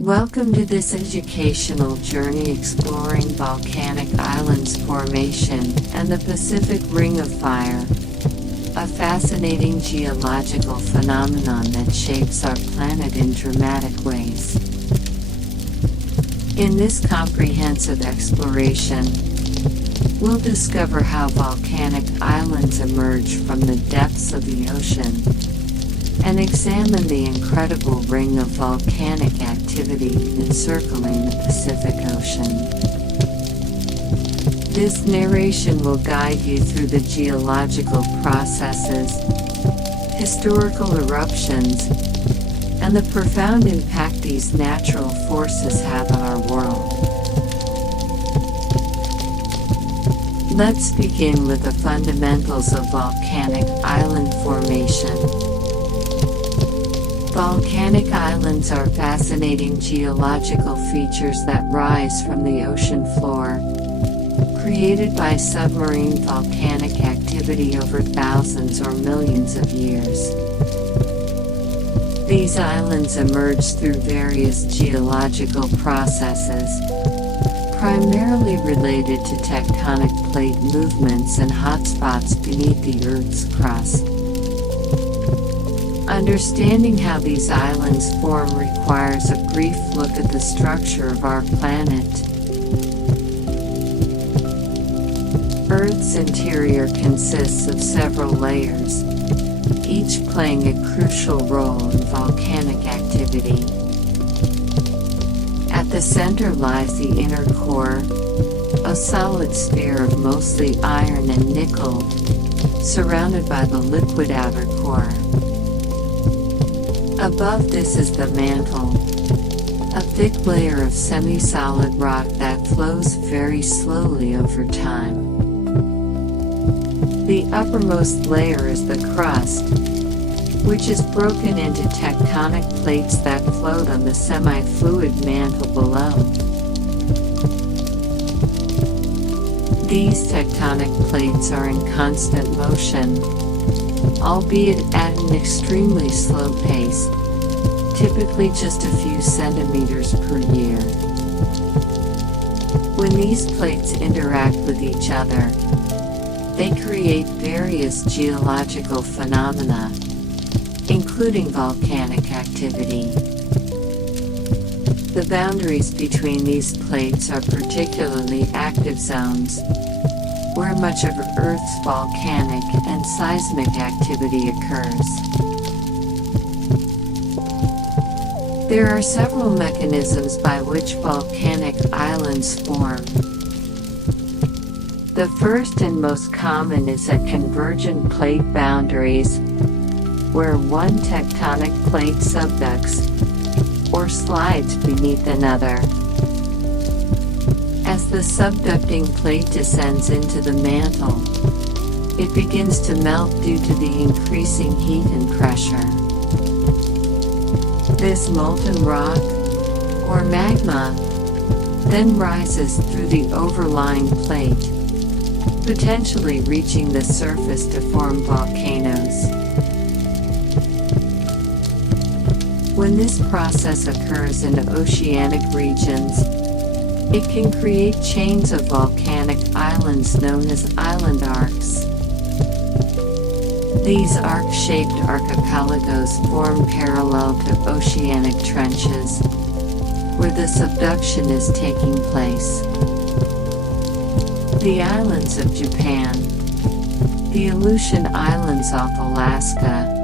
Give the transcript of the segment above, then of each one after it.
Welcome to this educational journey exploring Volcanic Islands formation and the Pacific Ring of Fire, a fascinating geological phenomenon that shapes our planet in dramatic ways. In this comprehensive exploration, we'll discover how volcanic islands emerge from the depths of the ocean and examine the incredible ring of volcanic activity encircling the Pacific Ocean. This narration will guide you through the geological processes, historical eruptions, and the profound impact these natural forces have on our world. Let's begin with the fundamentals of volcanic island formation. Volcanic islands are fascinating geological features that rise from the ocean floor, created by submarine volcanic activity over thousands or millions of years. These islands emerge through various geological processes, primarily related to tectonic plate movements and hotspots beneath the Earth's crust. Understanding how these islands form requires a brief look at the structure of our planet. Earth's interior consists of several layers, each playing a crucial role in volcanic activity. At the center lies the inner core, a solid sphere of mostly iron and nickel, surrounded by the liquid outer core. Above this is the mantle, a thick layer of semi-solid rock that flows very slowly over time. The uppermost layer is the crust, which is broken into tectonic plates that float on the semi-fluid mantle below. These tectonic plates are in constant motion, albeit at an extremely slow pace, typically just a few centimeters per year. When these plates interact with each other, they create various geological phenomena, including volcanic activity. The boundaries between these plates are particularly active zones, where much of Earth's volcanic and seismic activity occurs. There are several mechanisms by which volcanic islands form. The first and most common is at convergent plate boundaries, where one tectonic plate subducts or slides beneath another. As the subducting plate descends into the mantle, it begins to melt due to the increasing heat and pressure. This molten rock, or magma, then rises through the overlying plate, potentially reaching the surface to form volcanoes. When this process occurs in oceanic regions, it can create chains of volcanic islands known as island arcs. These arc-shaped archipelagos form parallel to oceanic trenches, where the subduction is taking place. The islands of Japan, the Aleutian Islands off Alaska,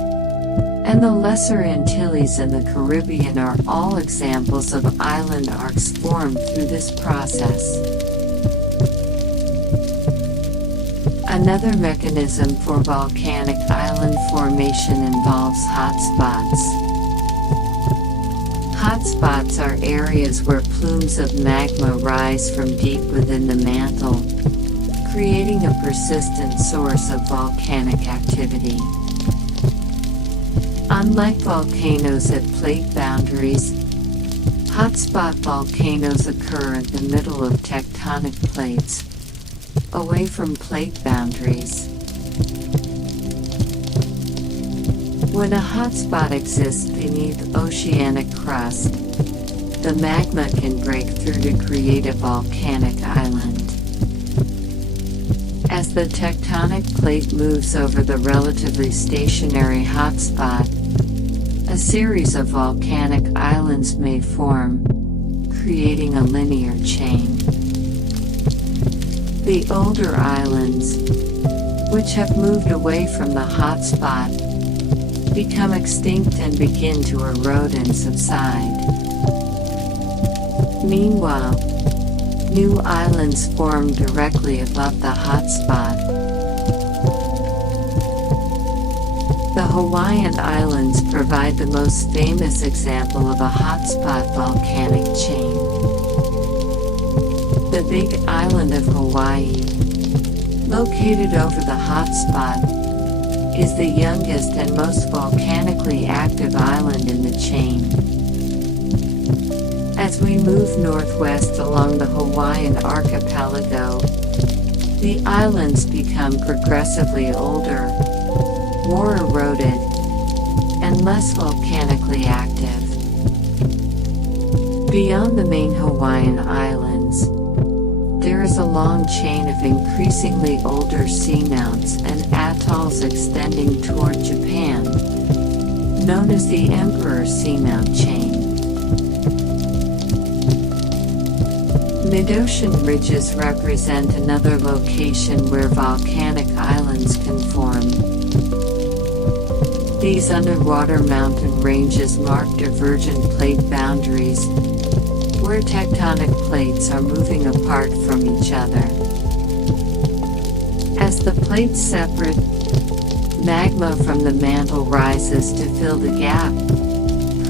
and the Lesser Antilles in the Caribbean are all examples of island arcs formed through this process. Another mechanism for volcanic island formation involves hotspots. Hotspots are areas where plumes of magma rise from deep within the mantle, creating a persistent source of volcanic activity. Unlike volcanoes at plate boundaries, hotspot volcanoes occur in the middle of tectonic plates, away from plate boundaries. When a hotspot exists beneath oceanic crust, the magma can break through to create a volcanic island. As the tectonic plate moves over the relatively stationary hotspot, a series of volcanic islands may form, creating a linear chain. The older islands, which have moved away from the hotspot, become extinct and begin to erode and subside. Meanwhile, new islands form directly above the hotspot. The Hawaiian Islands provide the most famous example of a hotspot volcanic chain. The Big Island of Hawaii, located over the hotspot, is the youngest and most volcanically active island in the chain. As we move northwest along the Hawaiian archipelago, the islands become progressively older, more eroded, and less volcanically active. Beyond the main Hawaiian Islands, there is a long chain of increasingly older seamounts and atolls extending toward Japan, known as the Emperor Seamount Chain. Mid-ocean ridges represent another location where volcanic islands can form. These underwater mountain ranges mark divergent plate boundaries, where tectonic plates are moving apart from each other. As the plates separate, magma from the mantle rises to fill the gap,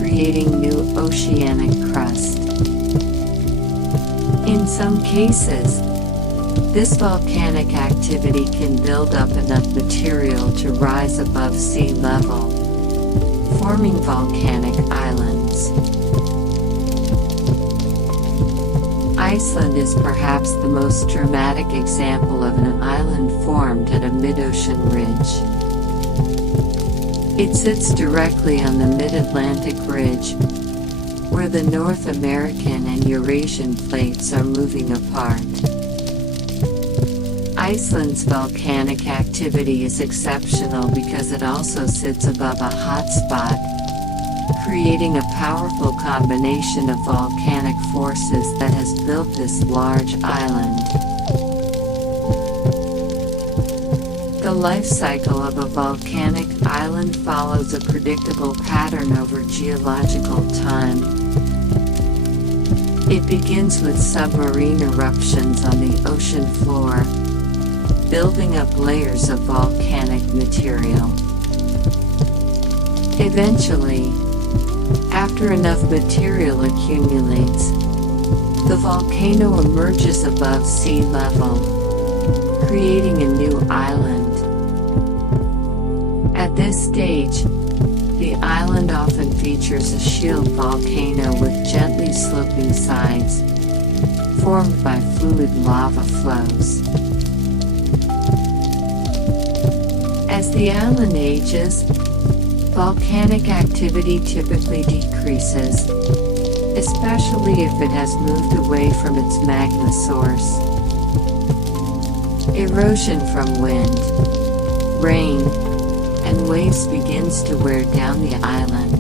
creating new oceanic crust. In some cases, this volcanic activity can build up enough material to rise above sea level, forming volcanic islands. Iceland is perhaps the most dramatic example of an island formed at a mid-ocean ridge. It sits directly on the Mid-Atlantic Ridge, where the North American and Eurasian plates are moving apart. Iceland's volcanic activity is exceptional because it also sits above a hotspot, creating a powerful combination of volcanic forces that has built this large island. The life cycle of a volcanic island follows a predictable pattern over geological time. It begins with submarine eruptions on the ocean floor, building up layers of volcanic material. Eventually, after enough material accumulates, the volcano emerges above sea level, creating a new island. At this stage, the island often features a shield volcano with gently sloping sides, formed by fluid lava flows. As the island ages, volcanic activity typically decreases, especially if it has moved away from its magma source. Erosion from wind, rain, and waves begins to wear down the island.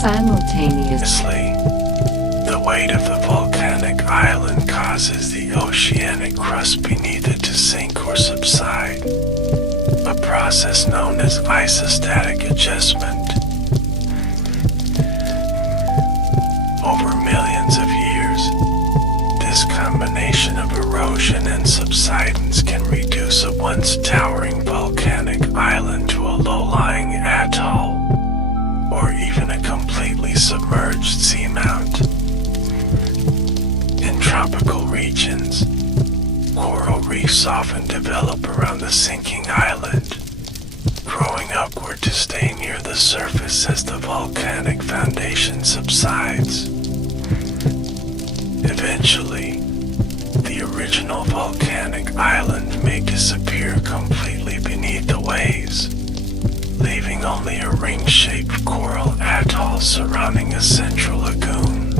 Simultaneously, the weight of the volcanic island causes the oceanic crust beneath it to sink or subside, a process known as isostatic adjustment. Over millions of years, this combination of erosion and subsidence can reduce a once towering volcanic island to a low-lying atoll, or even a completely submerged seamount. In tropical regions, coral reefs often develop around the sinking island, growing upward to stay near the surface as the volcanic foundation subsides. Eventually, the original volcanic island may disappear completely beneath the waves, leaving only a ring-shaped coral atoll surrounding a central lagoon.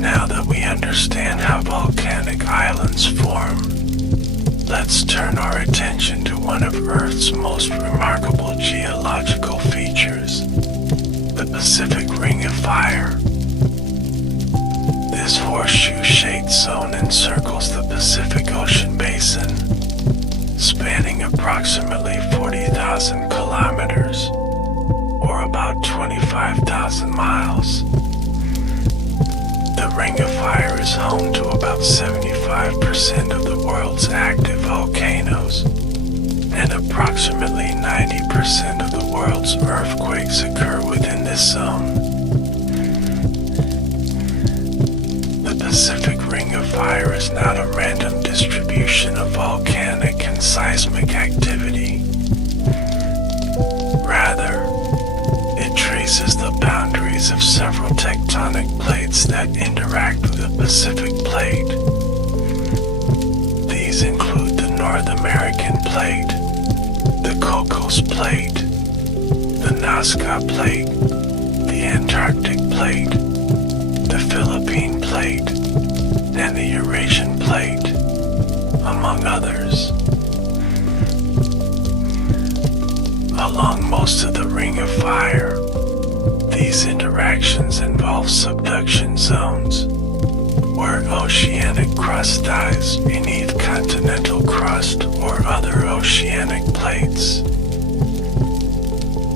Now that we understand how volcanic islands form, let's turn our attention to one of Earth's most remarkable geological features, the Pacific Ring of Fire. This horseshoe-shaped zone encircles the Pacific Ocean basin, spanning approximately 40,000 kilometers, or about 25,000 miles. The Ring of Fire is home to about 75% of the world's active volcanoes, and approximately 90% of the world's earthquakes occur within this zone. The Pacific Ring of Fire is not a random distribution of volcanic and seismic activity. Rather, it traces the boundaries of several tectonic plates that interact with the Pacific Plate. These include the North American Plate, the Cocos Plate, the Nazca Plate, the Antarctic Plate, the Philippine Plate, and the Eurasian Plate, among others. Along most of the Ring of Fire, these interactions involve subduction zones, where oceanic crust dies beneath continental crust or other oceanic plates.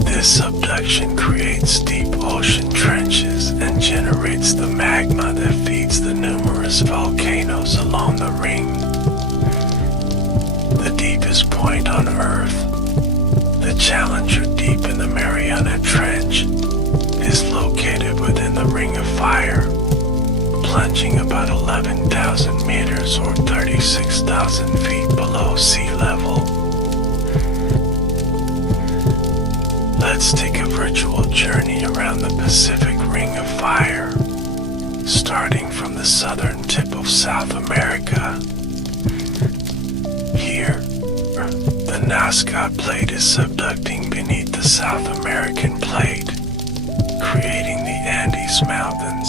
This subduction creates deep ocean trenches and generates the magma that feeds the numerous volcanoes along the ring. The deepest point on Earth, the Challenger Deep in the Mariana Trench, is located within the Ring of Fire, plunging about 11,000 meters or 36,000 feet below sea level. Let's take a virtual journey around the Pacific Ring of Fire, starting from the southern tip of South America. Here, the Nazca Plate is subducting beneath the South American Plate, creating the Andes Mountains,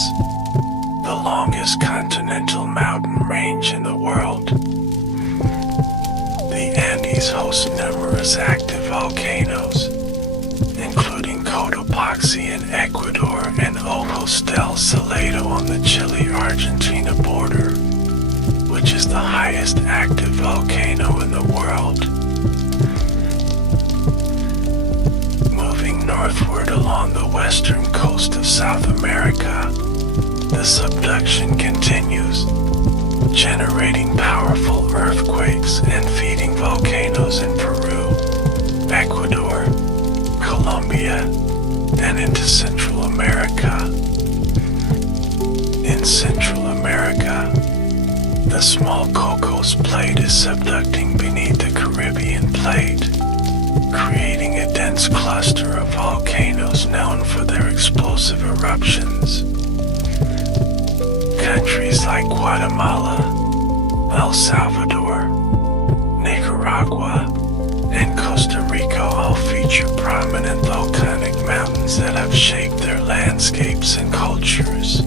the longest continental mountain range in the world. The Andes host numerous active volcanoes, including Cotopaxi in Ecuador and Ojos del Salado on the Chile-Argentina border, which is the highest active volcano in the world. Moving northward along the western coast of South America, the subduction continues, generating powerful earthquakes and feeding volcanoes in Peru, Ecuador, Colombia, and into Central America. In Central America, the small Cocos Plate is subducting beneath the Caribbean Plate, creating a dense cluster of volcanoes known for their explosive eruptions. Countries like Guatemala, El Salvador, Nicaragua, and Costa Rica all feature prominent volcanic mountains that have shaped their landscapes and cultures.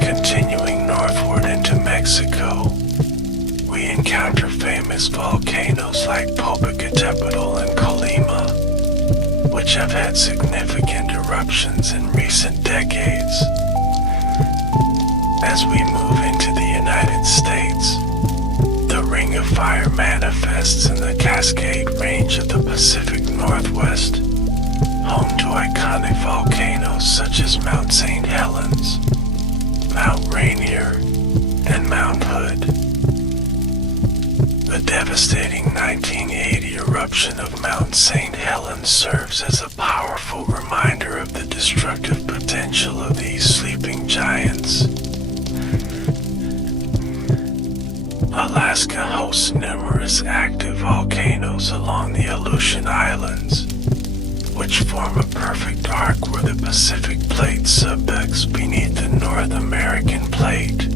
Continuing northward into Mexico, we encounter famous volcanoes like Popocatépetl and Colima, which have had significant eruptions in recent decades. As we move into the United States, the Ring of Fire manifests in the Cascade Range of the Pacific Northwest, home to iconic volcanoes such as Mount St. Helens, Mount Rainier, and Mount Hood. The devastating 1980 eruption of Mount St. Helens serves as a powerful reminder of the destructive potential of these sleeping giants. Alaska hosts numerous active volcanoes along the Aleutian Islands, which form a perfect arc where the Pacific Plate subducts beneath the North American Plate.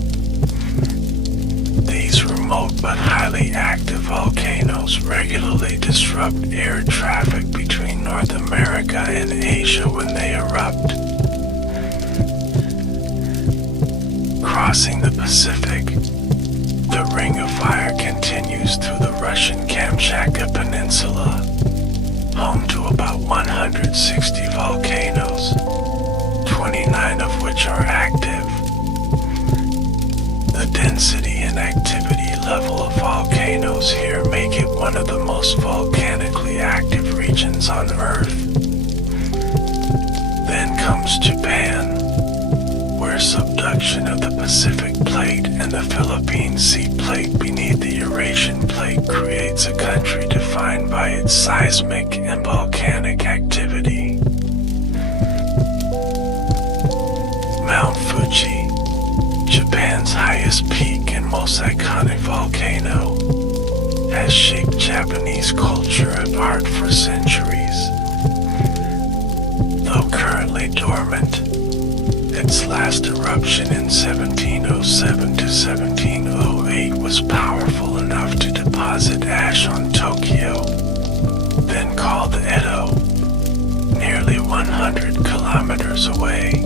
These remarkable remote but highly active volcanoes regularly disrupt air traffic between North America and Asia when they erupt. Crossing the Pacific, the Ring of Fire continues through the Russian Kamchatka Peninsula, home to about 160 volcanoes, 29 of which are active. The density and activity level of volcanoes here make it one of the most volcanically active regions on Earth. Then comes Japan, where subduction of the Pacific Plate and the Philippine Sea Plate beneath the Eurasian Plate creates a country defined by its seismic and volcanic activity. Mount Fuji, Japan's highest peak and most iconic volcano, has shaped Japanese culture and art for centuries. Though currently dormant, its last eruption in 1707 to 1708 was powerful enough to deposit ash on Tokyo, then called Edo, nearly 100 kilometers away.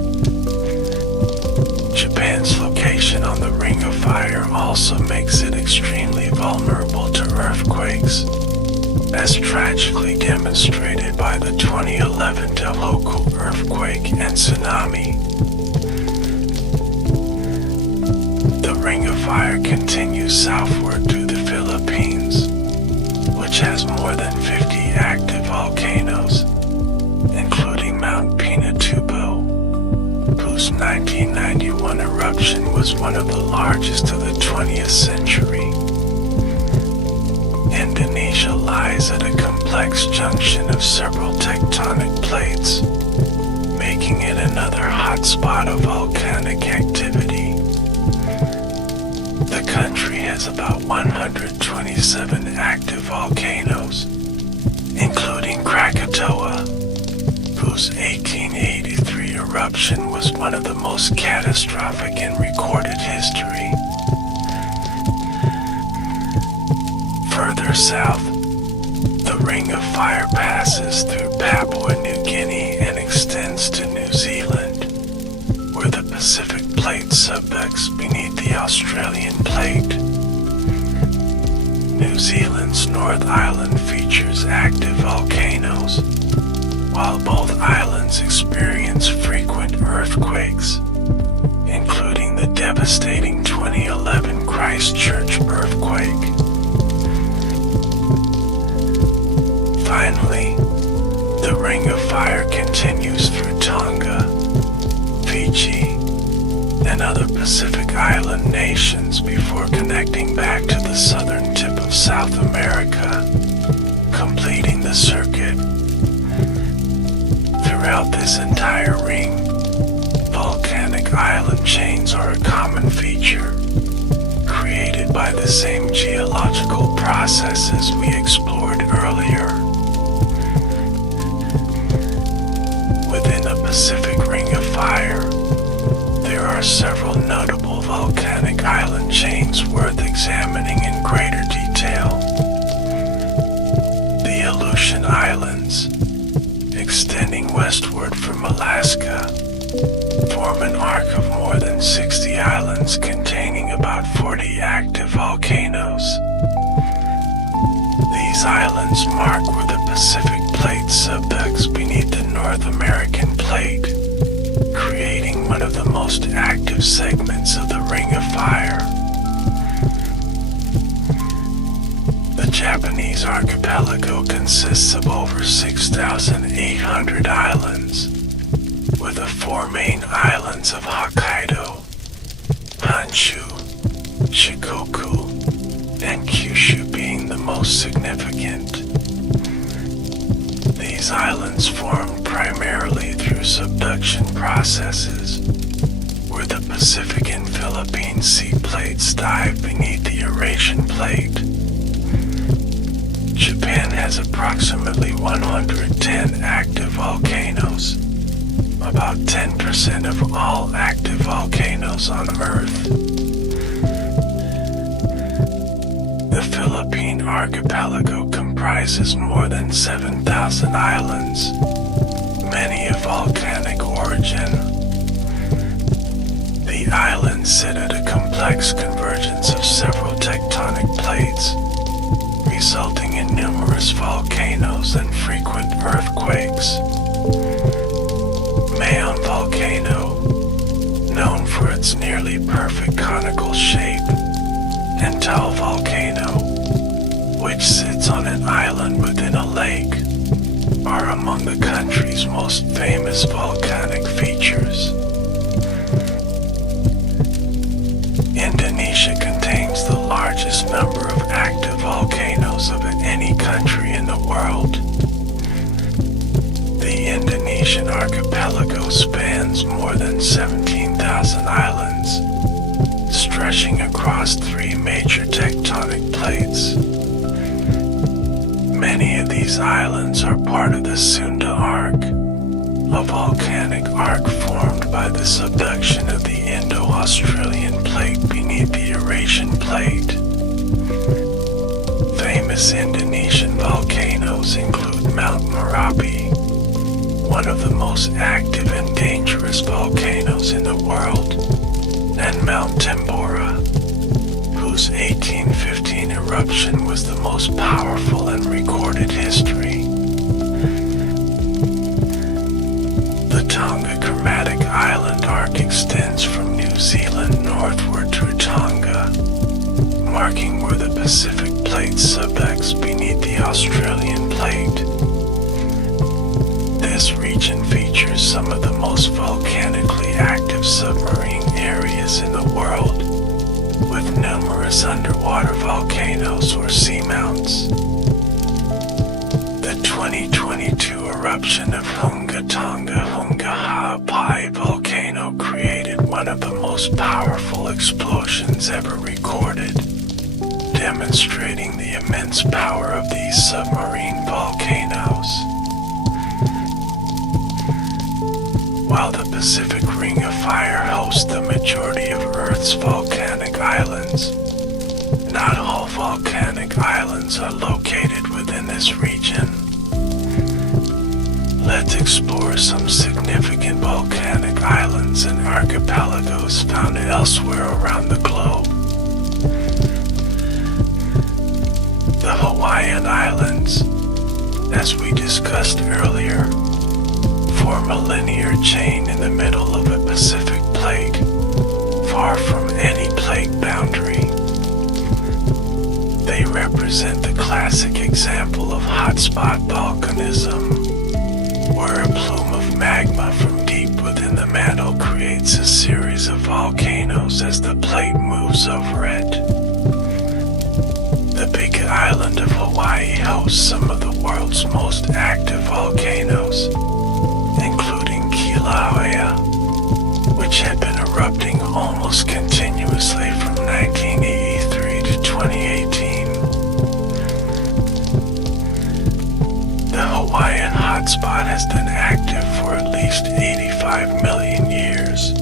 Japan's location on the Ring of Fire also makes it extremely vulnerable to earthquakes, as tragically demonstrated by the 2011 Tohoku earthquake and tsunami. The Ring of Fire continues southward through the Philippines, which has more than 50 active volcanoes, including Mount Pinatubo, whose 1991 eruption was one of the largest of the 20th century. Indonesia lies at a complex junction of several tectonic plates, making it another hotspot of volcanic activity. The country has about 127 active volcanoes, including Krakatoa, whose 1883 eruption was one of the most catastrophic in recorded history. Further south, the Ring of Fire passes through Papua New Guinea and extends to New Zealand, where the Pacific Plate subducts beneath the Australian Plate. New Zealand's North Island features active volcanoes, while both islands experience frequent earthquakes, including the devastating 2011 Christchurch earthquake. Finally, the Ring of Fire continues through Tonga, Fiji, and other Pacific Island nations before connecting back to the southern tip of South America, completing the circuit. Throughout this entire ring, volcanic island chains are a common feature, created by the same geological processes we explored earlier. Within the Pacific Ring of Fire, there are several notable volcanic island chains worth examining in greater detail. The Aleutian Islands, extending westward from Alaska, form an arc of more than 60 islands containing about 40 active volcanoes. These islands mark where the Pacific Plate subducts beneath the North American Plate, creating one of the most active segments of the Ring of Fire. The Japanese archipelago consists of over 6,800 islands, with the four main islands of Hokkaido, Honshu, Shikoku, and Kyushu being the most significant. These islands formed primarily through subduction processes, where the Pacific and Philippine Sea Plates dive beneath the Eurasian Plate. Japan has approximately 110 active volcanoes, about 10% of all active volcanoes on Earth. Philippine archipelago comprises more than 7,000 islands, many of volcanic origin. The islands sit at a complex convergence of several tectonic plates, resulting in numerous volcanoes and frequent earthquakes. Mayon volcano, known for its nearly perfect conical shape, and Taal volcano, which sits on an island within a lake, are among the country's most famous volcanic features. Indonesia contains the largest number of active volcanoes of any country in the world. The Indonesian archipelago spans more than 17,000 islands, stretching across 3 major tectonic plates. Many of these islands are part of the Sunda Arc, a volcanic arc formed by the subduction of the Indo-Australian plate beneath the Eurasian plate. Famous Indonesian volcanoes include Mount Merapi, one of the most active and dangerous volcanoes in the world, and Mount Tambora, whose 1815 eruption was the most powerful in recorded history. The Tonga Chromatic Island arc extends from New Zealand northward to Tonga, marking where the Pacific Plate subducts beneath the Australian plate. This region features some of the most volcanically active submarine areas in the world, with numerous underwater volcanoes or seamounts. The 2022 eruption of Hunga Tonga Hunga Ha'apai volcano created one of the most powerful explosions ever recorded, demonstrating the immense power of these submarine volcanoes. While the Pacific Ring of Fire hosts the majority of Earth's volcanic islands, not all volcanic islands are located within this region. Let's explore some significant volcanic islands and archipelagos found elsewhere around the globe. The Hawaiian Islands, as we discussed earlier, form a linear chain in the middle of a Pacific plate, far from any plate boundary. They represent the classic example of hotspot volcanism, where a plume of magma from deep within the mantle creates a series of volcanoes as the plate moves over it. The Big Island of Hawaii hosts some of the world's most active volcanoes, including Kilauea, which had been erupting almost continuously from 1983 to 2018. The Hawaiian hotspot has been active for at least 85 million years,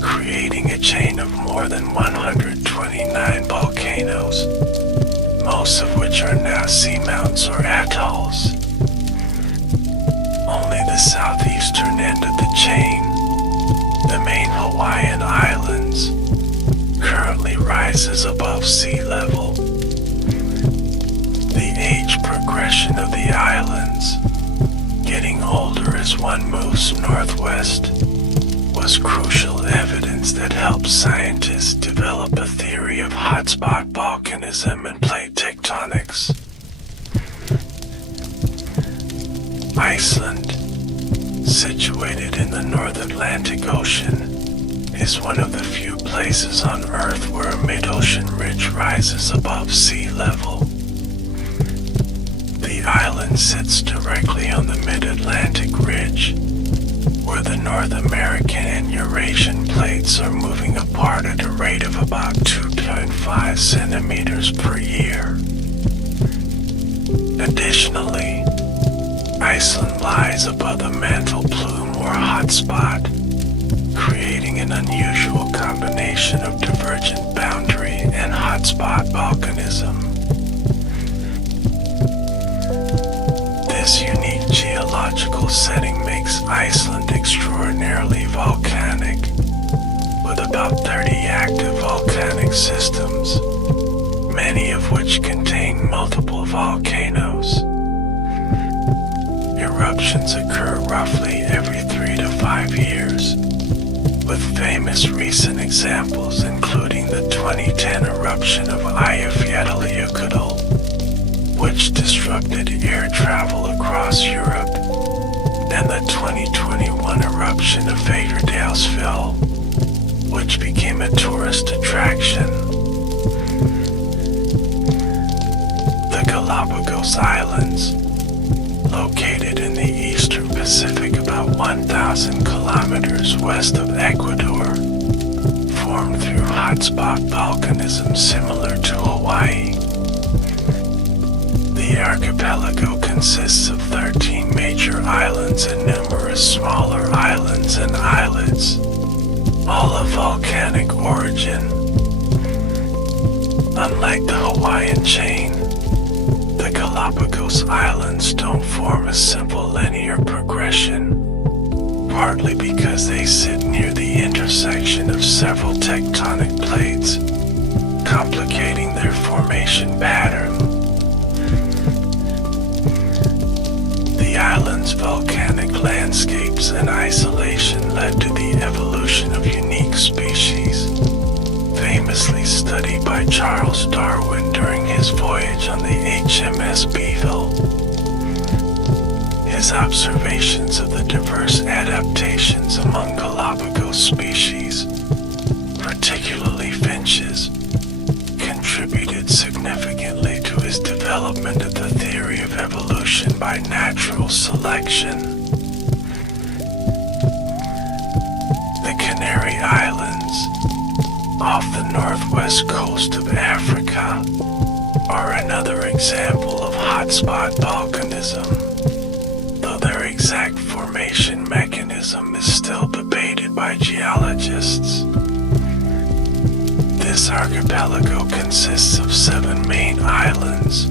creating a chain of more than 129 volcanoes, most of which are now seamounts or atolls. Only the southeastern end of the chain, the main Hawaiian Islands, currently rises above sea level. The age progression of the islands, getting older as one moves northwest, was crucial evidence that helped scientists develop a theory of hotspot volcanism and plate tectonics. Iceland, situated in the North Atlantic Ocean, is one of the few places on Earth where a mid-ocean ridge rises above sea level. The island sits directly on the mid-Atlantic ridge, where the North American and Eurasian plates are moving apart at a rate of about 2.5 centimeters per year. Additionally, Iceland lies above the mantle plume or hotspot, creating an unusual combination of divergent boundary and hotspot volcanism. This unique geological setting makes Iceland extraordinarily volcanic, with about 30 active volcanic systems, many of which contain multiple volcanoes. Eruptions occur roughly every 3 to 5 years, with famous recent examples including the 2010 eruption of Eyjafjallajökull, which disrupted air travel across Europe, and the 2021 eruption of Fagerdalsfjall, which became a tourist attraction. The Galapagos Islands, located in the eastern Pacific about 1,000 kilometers west of Ecuador, formed through hotspot volcanism similar to Hawaii. The archipelago consists of 13 major islands and numerous smaller islands and islets, all of volcanic origin. Unlike the Hawaiian chain, the Galapagos Islands don't form a simple linear progression, partly because they sit near the intersection of several tectonic plates, complicating their formation pattern. The island's volcanic landscapes and isolation led to the evolution of unique species, famously studied by Charles Darwin during his voyage on the HMS Beagle. His observations of the diverse adaptations among Galapagos species, particularly finches, contributed significantly to his development of the theory of evolution by natural selection. The Canary Islands, off the northwest coast of Africa, are another example of hotspot volcanism, though their exact formation mechanism is still debated by geologists. This archipelago consists of 7 main islands,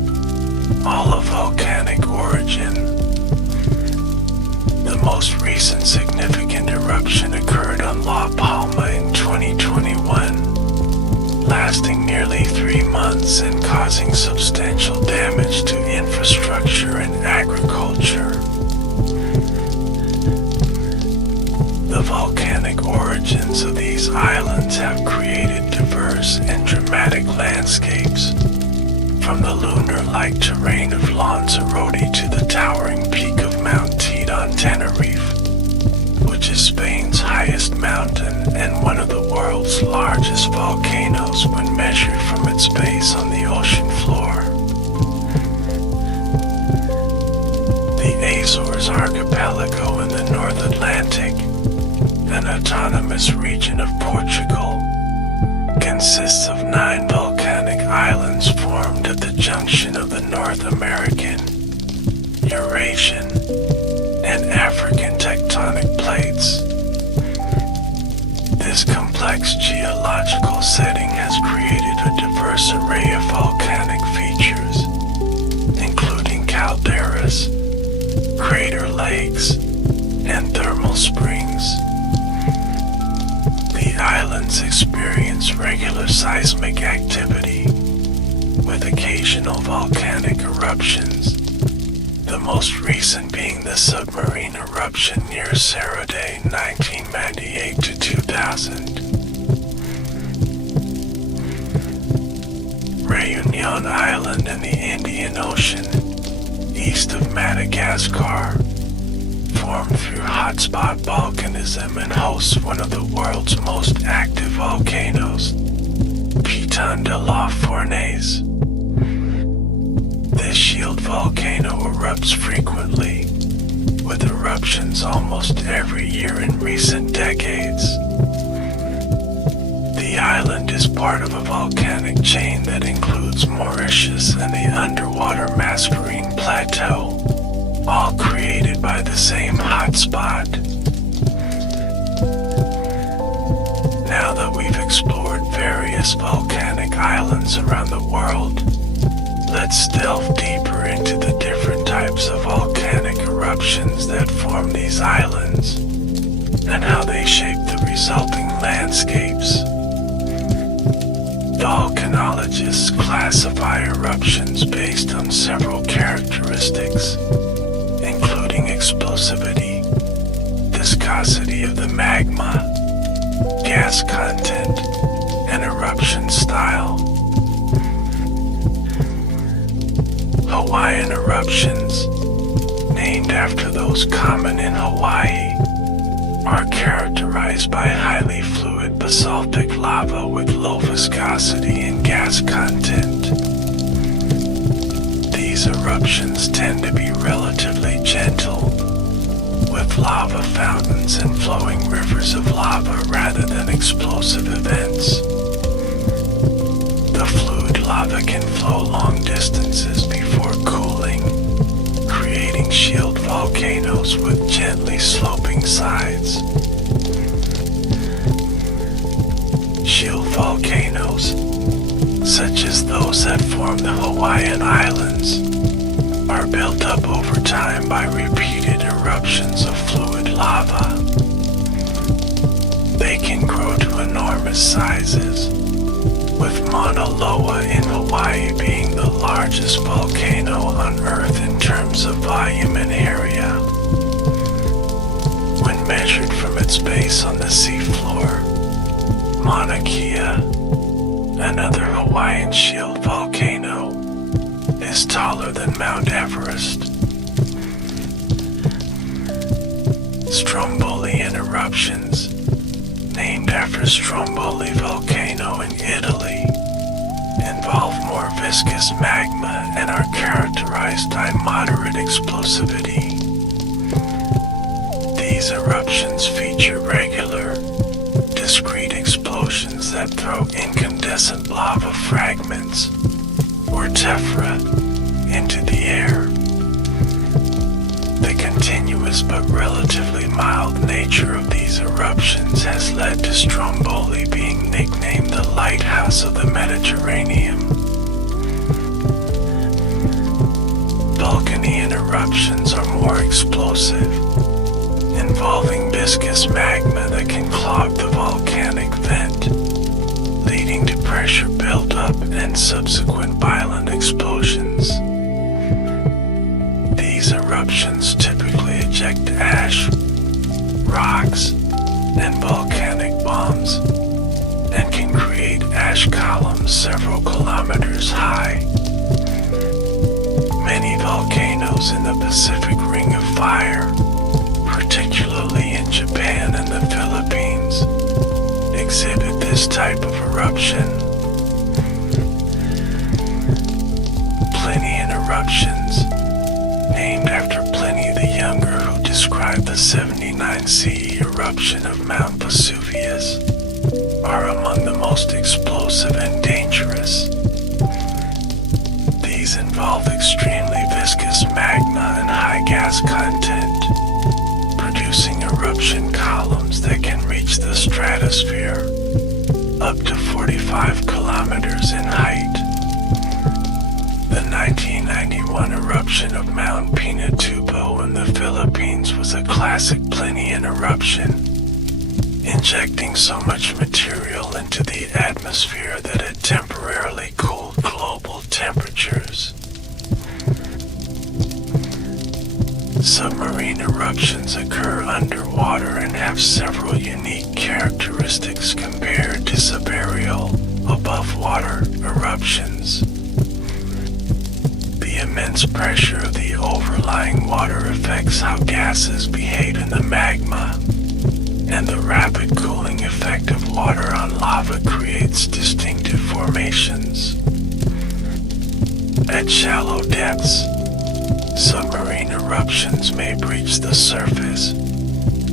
all of volcanic origin. The most recent significant eruption occurred on La Palma in 2021, lasting nearly 3 months and causing substantial damage to infrastructure and agriculture. The volcanic origins of these islands have created diverse and dramatic landscapes, from the lunar-like terrain of Lanzarote to the towering peak of Mount Teide on Tenerife, which is Spain's highest mountain and one of the world's largest volcanoes when measured from its base on the ocean floor. The Azores Archipelago in the North Atlantic, an autonomous region of Portugal, consists of 9 volcanic islands formed at the junction of the North American, Eurasian, and African tectonic plates. This complex geological setting has created a diverse array of volcanic features, including calderas, crater lakes, and thermal springs. The islands experience regular seismic activity, with occasional volcanic eruptions, the most recent being the submarine eruption near Cerro de 1998 to 2000. Réunion Island in the Indian Ocean, east of Madagascar, formed through hotspot volcanism and hosts one of the world's most active volcanoes, Piton de la Fournaise. This shield volcano erupts frequently, with eruptions almost every year in recent decades. The island is part of a volcanic chain that includes Mauritius and the underwater Mascarene Plateau, all created by the same hotspot. Now that we've explored various volcanic islands around the world, Let's delve deeper into the different types of volcanic eruptions that form these islands and how they shape the resulting landscapes. Volcanologists classify eruptions based on several characteristics, including explosivity, viscosity of the magma, gas content, and eruption style. Hawaiian eruptions, named after those common in Hawaii, are characterized by highly fluid basaltic lava with low viscosity and gas content. These eruptions tend to be relatively gentle, with lava fountains and flowing rivers of lava rather than explosive events. The fluid lava can flow long distances before cooling, creating shield volcanoes with gently sloping sides. Shield volcanoes, such as those that form the Hawaiian Islands, are built up over time by repeated eruptions of fluid lava. They can grow to enormous sizes, with Mauna Loa in Hawaii being the largest volcano on Earth in terms of volume and area. When measured from its base on the seafloor, Mauna Kea, another Hawaiian shield volcano, is taller than Mount Everest. Strombolian eruptions, named after Stromboli volcano in Italy, involve more viscous magma and are characterized by moderate explosivity. These eruptions feature regular, discrete explosions that throw incandescent lava fragments, or tephra, into the air. The continuous but relatively mild nature of these eruptions has led to Stromboli being nicknamed the lighthouse of the Mediterranean. Volcanic eruptions are more explosive, involving viscous magma that can clog the volcanic vent, leading to pressure buildup and subsequent violent explosions. These eruptions typically eject ash, rocks, and volcanic bombs, and can create ash columns several kilometers high. Many volcanoes in the Pacific Ring of Fire, particularly in Japan and the Philippines, exhibit this type of eruption. Plinian eruptions, named after Pliny the Younger, who described the 79 CE eruption of Mount Vesuvius, are among the most explosive and dangerous. These involve extremely viscous magma and high gas content, producing eruption columns that can reach the stratosphere, up to 45 kilometers in height. The 1991 eruption of Mount Pinatubo in the Philippines was a classic Plinian eruption, injecting so much material into the atmosphere that it temporarily cooled global temperatures. Submarine eruptions occur underwater and have several unique characteristics compared to subaerial, above-water eruptions. The immense pressure of the overlying water affects how gases behave in the magma, and the rapid cooling effect of water on lava creates distinctive formations. At shallow depths, submarine eruptions may breach the surface,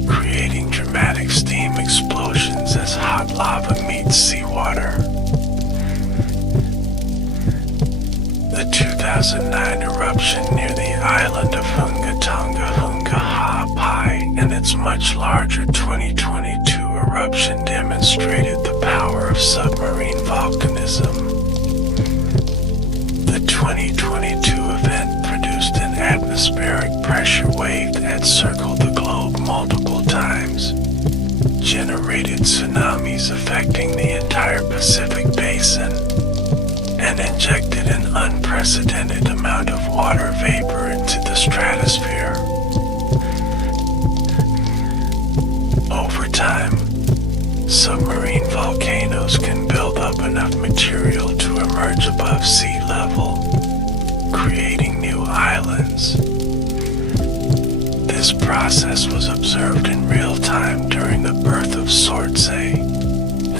creating dramatic steam explosions as hot lava meets seawater. The 2009 eruption near the island of Hungahapa and its much larger 2022 eruption demonstrated the power of submarine volcanism. The 2022 event produced an atmospheric pressure wave that circled the globe multiple times, generated tsunamis affecting the entire Pacific Basin, and injected an unprecedented amount of water vapor into the stratosphere. Over time, submarine volcanoes can build up enough material to emerge above sea level, creating new islands. This process was observed in real time during the birth of Sortsey,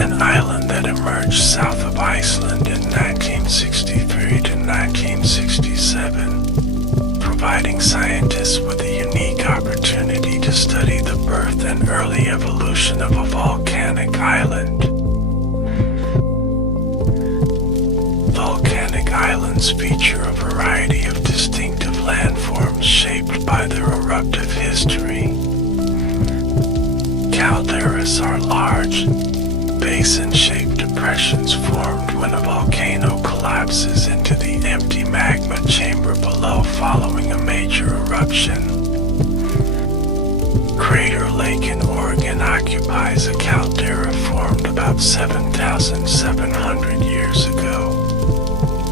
an island that emerged south of Iceland in 1963 to 1967, providing scientists with a unique opportunity to study the birth and early evolution of a volcanic island. Volcanic islands feature a variety of distinctive landforms shaped by their eruptive history. Calderas are large, basin-shaped depressions formed when a volcano collapses into the empty magma chamber below following a major eruption. Crater Lake in Oregon occupies a caldera formed about 7,700 years ago,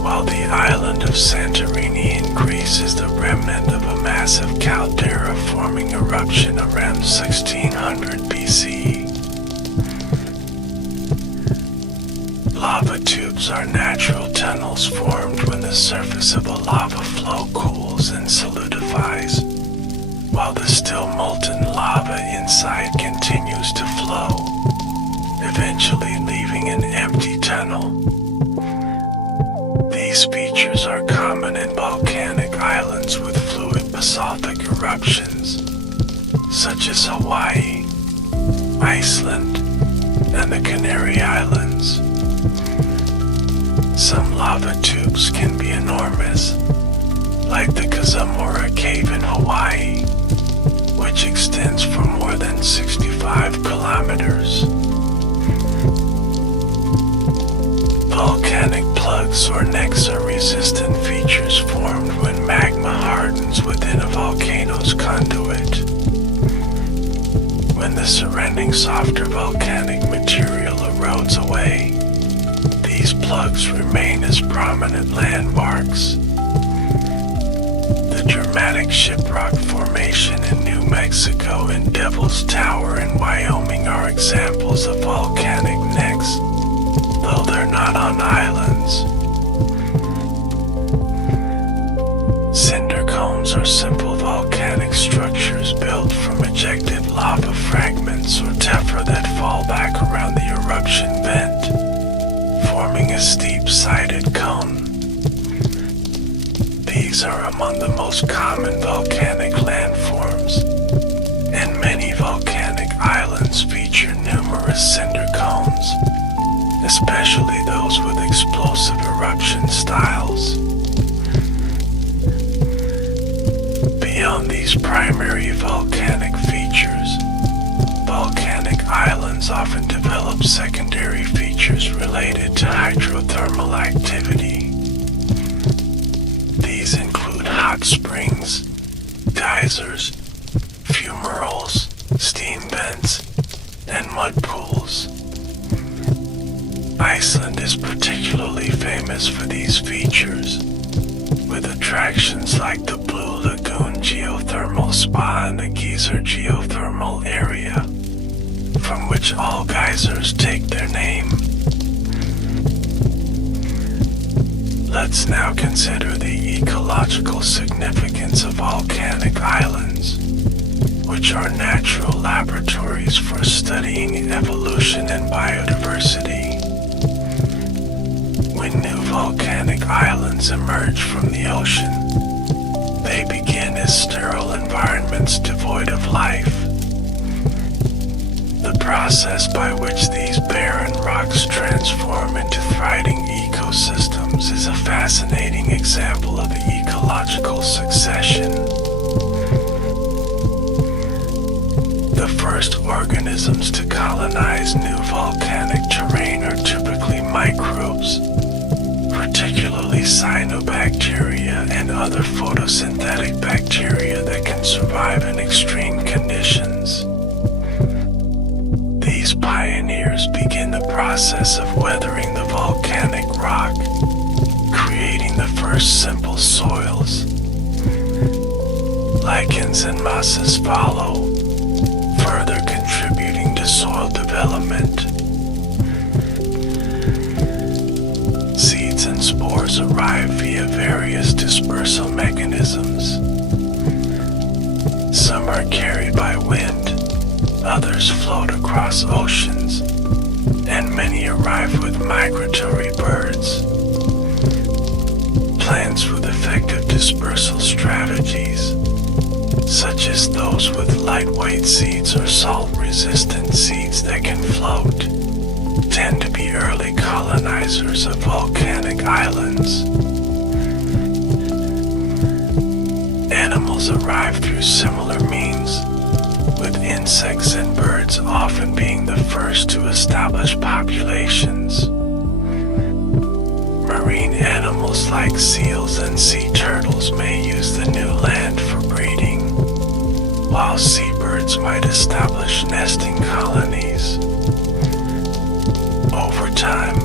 while the island of Santorini in Greece is the remnant of a massive caldera forming eruption around 1600 BCE. Lava tubes are natural tunnels formed when the surface of a lava flow cools and solidifies, while the still molten lava inside continues to flow, eventually leaving an empty tunnel. These features are common in volcanic islands with fluid basaltic eruptions, such as Hawaii, Iceland, and the Canary Islands. Some lava tubes can be enormous, like the Kazamura Cave in Hawaii, which extends for more than 65 kilometers. Volcanic plugs or necks are resistant features formed when magma hardens within a volcano's conduit. When the surrounding softer volcanic material erodes away, these plugs remain as prominent landmarks. The dramatic Shiprock Formation in New Mexico and Devil's Tower in Wyoming are examples of volcanic necks, though they're not on islands. Cinder cones are simple volcanic structures built from ejected lava fragments or tephra that fall back around the eruption vent, forming a steep-sided cone. These are among the most common volcanic landforms, and many volcanic islands feature numerous cinder cones, especially those with explosive eruption styles. Beyond these primary volcanic features, volcanic islands often develop secondary features related to hydrothermal activity. These include hot springs, geysers, fumaroles, steam vents, and mud pools. Iceland is particularly famous for these features, with attractions like the Blue Lagoon geothermal spa and the Geyser geothermal area, from which all geysers take their name. Let's now consider the ecological significance of volcanic islands, which are natural laboratories for studying evolution and biodiversity. When new volcanic islands emerge from the ocean, they begin as sterile environments devoid of life. The process by which these barren rocks transform into thriving ecosystems is a fascinating example of ecological succession. The first organisms to colonize new volcanic terrain are typically microbes, particularly cyanobacteria and other photosynthetic bacteria that can survive in extreme conditions. These pioneers begin the process of weathering the volcanic rock, creating the first simple soils. Lichens and mosses follow, further contributing to soil development. Seeds and spores arrive via various dispersal mechanisms. Some are carried by wind, others float across oceans, and many arrive with migratory birds. Plants with effective dispersal strategies, such as those with lightweight seeds or salt-resistant seeds that can float, tend to be early colonizers of volcanic islands. Animals arrive through similar means, with insects and birds often being the first to establish populations. Marine animals like seals and sea turtles may use the new land for breeding, while seabirds might establish nesting colonies. Over time,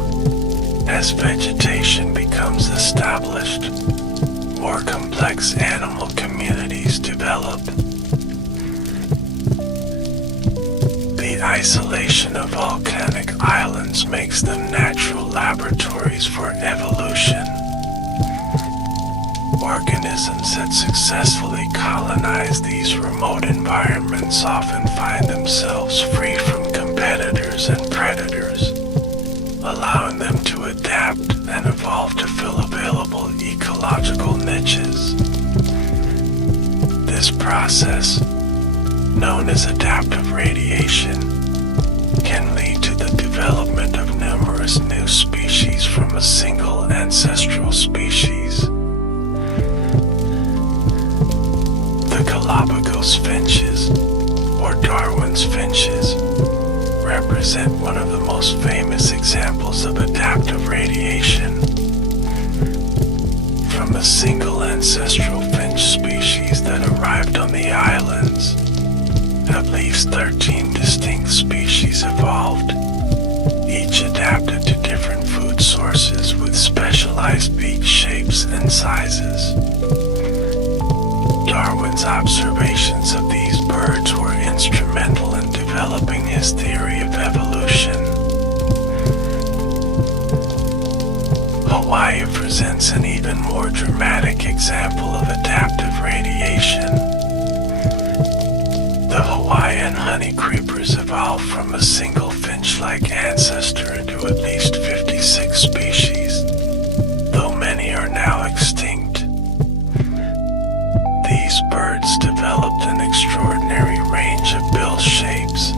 as vegetation becomes established, more complex animal communities develop. The isolation of volcanic islands makes them natural laboratories for evolution. Organisms that successfully colonize these remote environments often find themselves free from competitors and predators, allowing them to adapt and evolve to fill available ecological niches. This process, known as adaptive radiation, can lead to the development of numerous new species from a single ancestral species. The Galapagos finches, or Darwin's finches, represent one of the most famous examples of adaptive radiation. From a single ancestral finch species that arrived on the islands, at least 13 distinct species evolved, each adapted to different food sources with specialized beak shapes and sizes. Darwin's observations of these birds were instrumental in developing his theory of evolution. Hawaii presents an even more dramatic example of adaptive radiation. The Hawaiian honey creepers evolved from a single finch-like ancestor into at least 56 species, though many are now extinct. These birds developed an extraordinary range of bill shapes,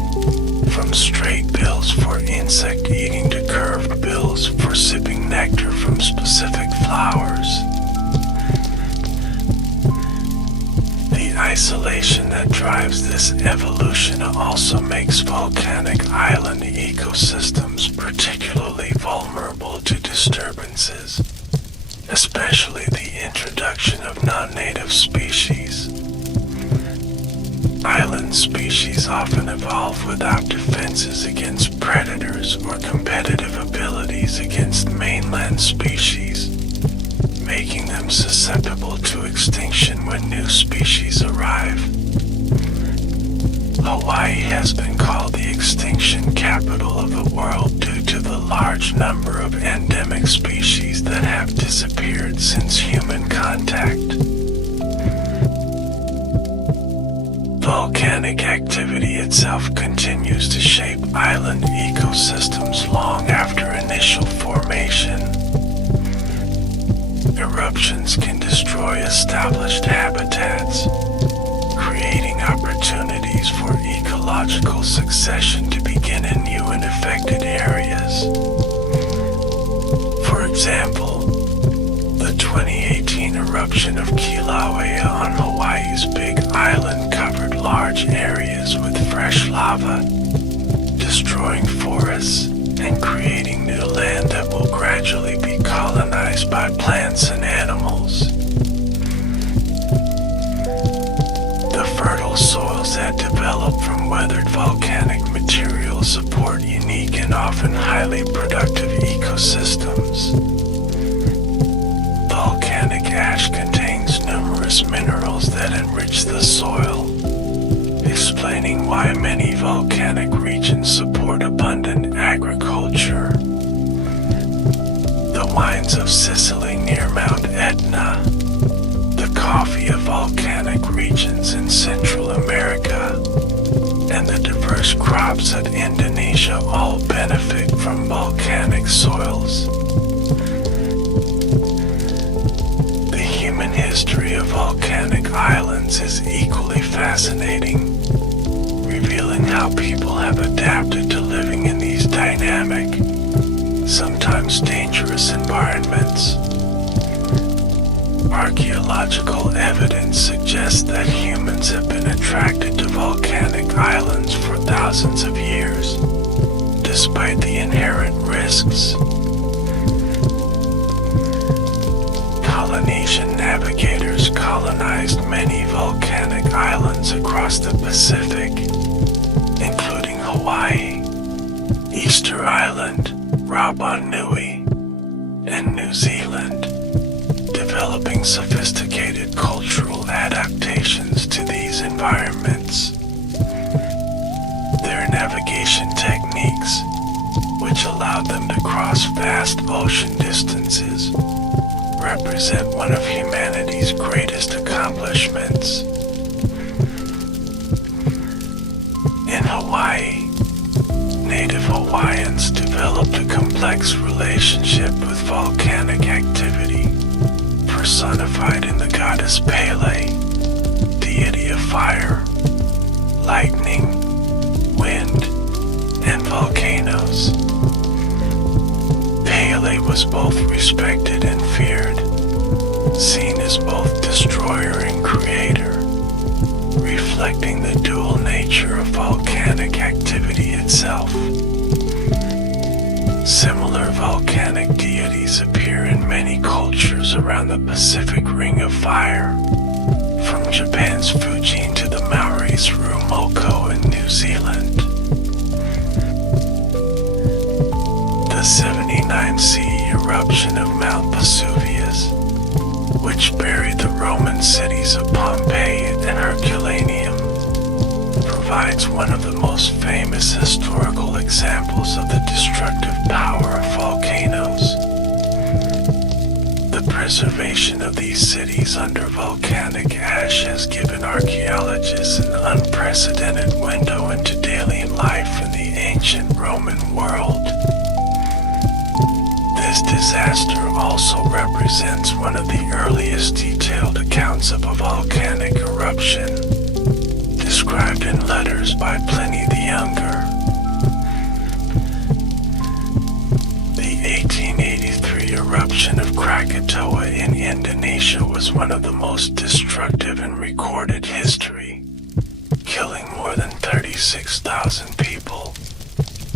from straight bills for insect eating to curved bills for sipping nectar from specific flowers. The isolation that drives this evolution also makes volcanic island ecosystems particularly vulnerable to disturbances, especially the introduction of non-native species. Island species often evolve without defenses against predators or competitive abilities against mainland species, making them susceptible to extinction when new species arrive. Hawaii has been called the extinction capital of the world due to the large number of endemic species that have disappeared since human contact. Volcanic activity itself continues to shape island ecosystems long after initial formation. Eruptions can destroy established habitats, creating opportunities for ecological succession to begin in new and affected areas. For example, the 2018 eruption of Kilauea on Hawaii's Big Island covered large areas with fresh lava, destroying forests and creating new land that will gradually be colonized by plants and animals. The fertile soils that develop from weathered volcanic materials support unique and often highly productive ecosystems. Volcanic ash contains numerous minerals that enrich the soil, explaining why many volcanic regions support abundant agriculture. The wines of Sicily near Mount Etna, the coffee of volcanic regions in Central America, and the diverse crops of Indonesia all benefit from volcanic soils. The human history of volcanic islands is equally fascinating, revealing how people have adapted to living in these dynamic, sometimes dangerous environments. Archaeological evidence suggests that humans have been attracted to volcanic islands for thousands of years, despite the inherent risks. Polynesian navigators colonized many volcanic islands across the Pacific, including Hawaii, Easter Island, Rapa Nui, and New Zealand, developing sophisticated cultural adaptations to these environments. Their navigation techniques, which allowed them to cross vast ocean distances, represent one of humanity's greatest accomplishments. In Hawaii, native Hawaiians developed a complex relationship with volcanic activity, personified in the goddess Pele, deity of fire, lightning, wind, and volcanoes. Pele was both respected and feared, seen as both destroyer and creator, reflecting the dual nature of volcanic activity itself. Similar volcanic deities appear in many cultures around the Pacific Ring of Fire, from Japan's Fuji to the Maori's Rumoko in New Zealand. The 79C eruption of Mount Vesuvius, which buried the Roman cities of Pompeii and Herculaneum, provides one of the most famous historical examples of the destructive power of volcanoes. The preservation of these cities under volcanic ash has given archaeologists an unprecedented window into daily life in the ancient Roman world. This disaster also represents one of the earliest detailed accounts of a volcanic eruption, described in letters by Pliny the Younger. The 1883 eruption of Krakatoa in Indonesia was one of the most destructive in recorded history, killing more than 36,000 people,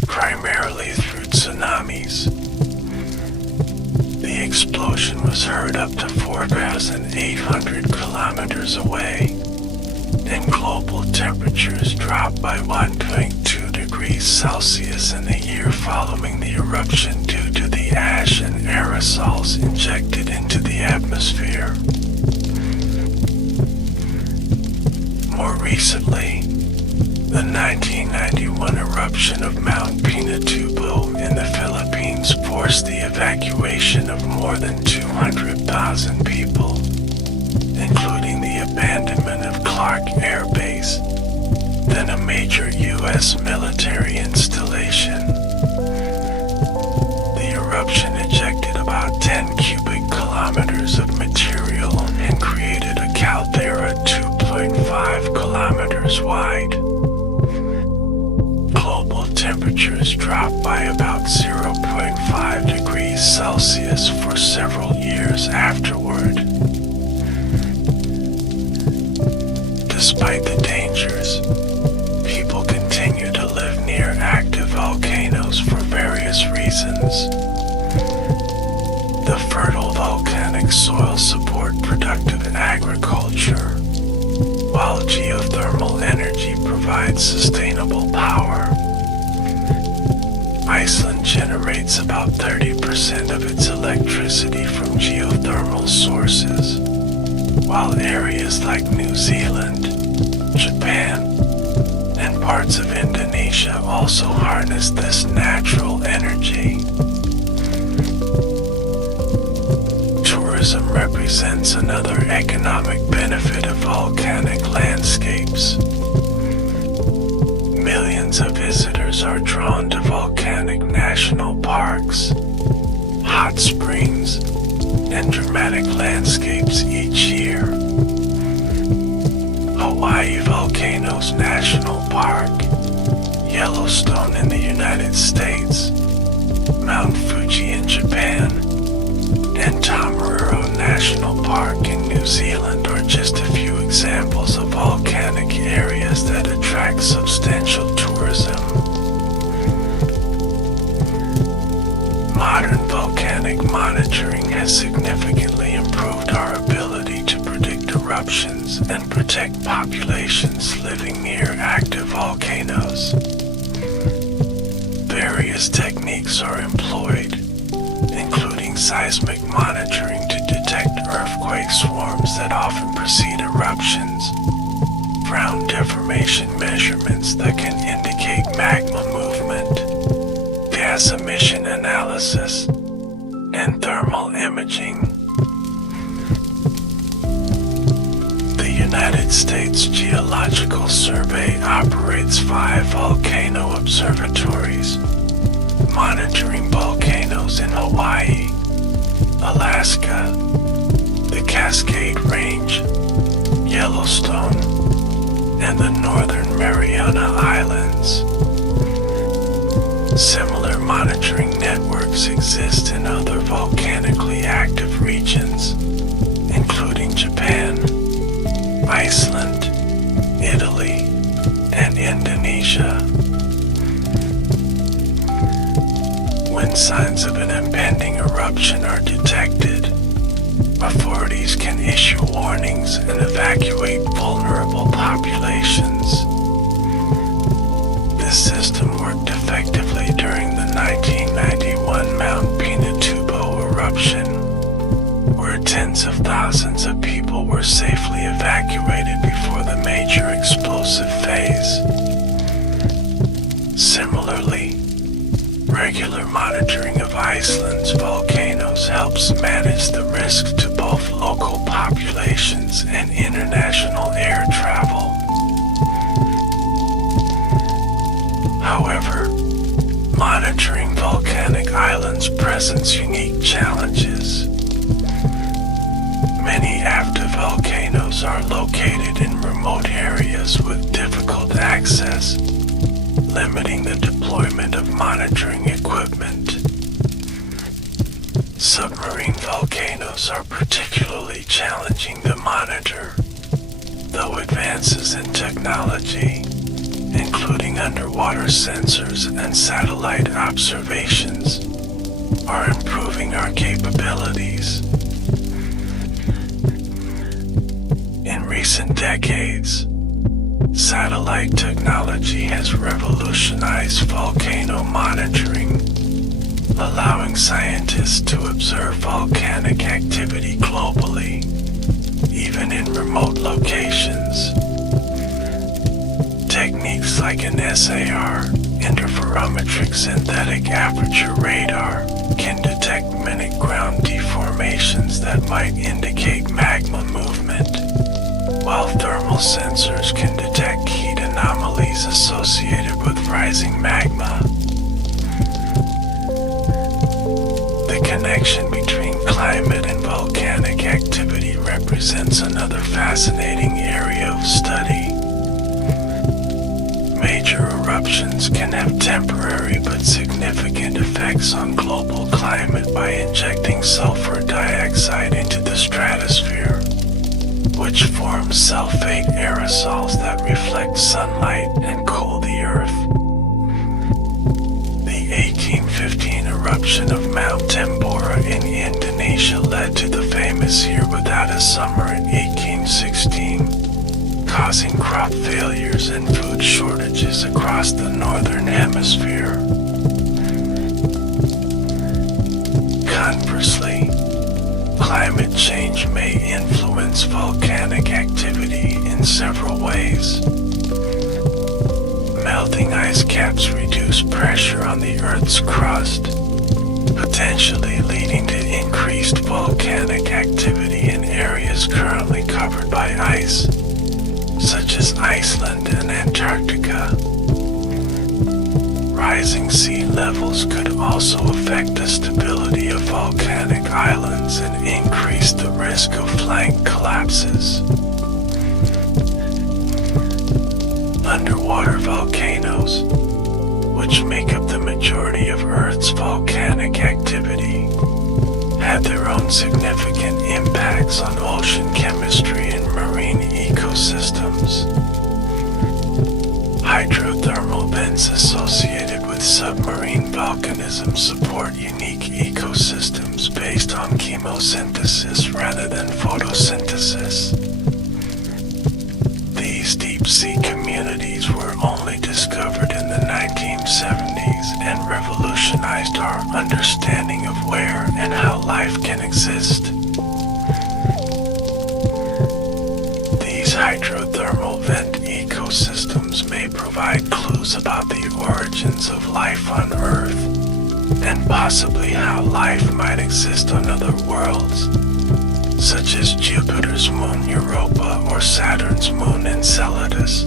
primarily through tsunamis. The explosion was heard up to 4,800 kilometers away, and global temperatures dropped by 1.2 degrees Celsius in the year following the eruption due to the ash and aerosols injected into the atmosphere. More recently, the 1991 eruption of Mount Pinatubo in the Philippines forced the evacuation of more than 200,000 people, including the abandonment of Clark Air Base, then a major U.S. military installation. The eruption ejected about 10 cubic kilometers of material and created a caldera 2.5 kilometers wide. Global temperatures dropped by about 0.5 degrees Celsius for several years afterward. Despite the dangers, people continue to live near active volcanoes for various reasons. The fertile volcanoes provide sustainable power. Iceland generates about 30% of its electricity from geothermal sources, while areas like New Zealand, Japan, and parts of Indonesia also harness this natural energy. Tourism represents another economic benefit of volcanic landscapes. Millions of visitors are drawn to volcanic national parks, hot springs, and dramatic landscapes each year. Hawaii Volcanoes National Park, Yellowstone in the United States, Mount Fuji in Japan, and Tamaruro National Park in New Zealand are just a few examples of volcanic areas that attract substantial tourism. Modern volcanic monitoring has significantly improved our ability to predict eruptions and protect populations living near active volcanoes. Various techniques are employed, including seismic monitoring to detect earthquake swarms that often precede eruptions, ground deformation measurements that can indicate magma movement, gas emission analysis, and thermal imaging. The United States Geological Survey operates 5 volcano observatories, monitoring volcanoes in Hawaii, Alaska, the Cascade Range, Yellowstone, and the Northern Mariana Islands. Similar monitoring networks exist in other volcanically active regions, including Japan, Iceland, Italy, and Indonesia. When signs of an impending eruption are detected, authorities can issue warnings and evacuate vulnerable populations. This system worked effectively during the 1991 Mount Pinatubo eruption, where tens of thousands of people were safely evacuated before the major explosive phase. Similarly, regular monitoring of Iceland's volcanoes helps manage the risk to both local populations and international air travel. However, monitoring volcanic islands presents unique challenges. Many active volcanoes are located in remote areas with difficult access, limiting the deployment of monitoring equipment. Submarine volcanoes are particularly challenging to monitor, though advances in technology, including underwater sensors and satellite observations, are improving our capabilities. In recent decades, satellite technology has revolutionized volcano monitoring, allowing scientists to observe volcanic activity globally, even in remote locations. Techniques like an SAR, interferometric synthetic aperture radar, can detect minute ground deformations that might indicate magma movement, while thermal sensors can detect heat anomalies associated with rising magma. The connection between climate and volcanic activity represents another fascinating area of study. Major eruptions can have temporary but significant effects on global climate by injecting sulfur dioxide into the stratosphere, which forms sulfate aerosols that reflect sunlight and cool the earth. The 1815 eruption of Mount Tambora in Indonesia led to the famous year without a summer in 1816, causing crop failures and food shortages across the northern hemisphere. Conversely, climate change may influence volcanic activity in several ways. Melting ice caps reduce pressure on the Earth's crust, potentially leading to increased volcanic activity in areas currently covered by ice, such as Iceland and Antarctica. Rising sea levels could also affect the stability of volcanic islands and increase the risk of flank collapses. Underwater volcanoes, which make up the majority of Earth's volcanic activity, have their own significant impacts on ocean chemistry and marine ecosystems. Hydrothermal vents associated with submarine volcanism support unique ecosystems based on chemosynthesis rather than photosynthesis. These deep-sea communities were only discovered in the 1970s and revolutionized our understanding of where and how life can exist. These hydrothermal vent ecosystems may provide clues about the origins of life on Earth and possibly how life might exist on other worlds, such as Jupiter's moon Europa or Saturn's moon Enceladus,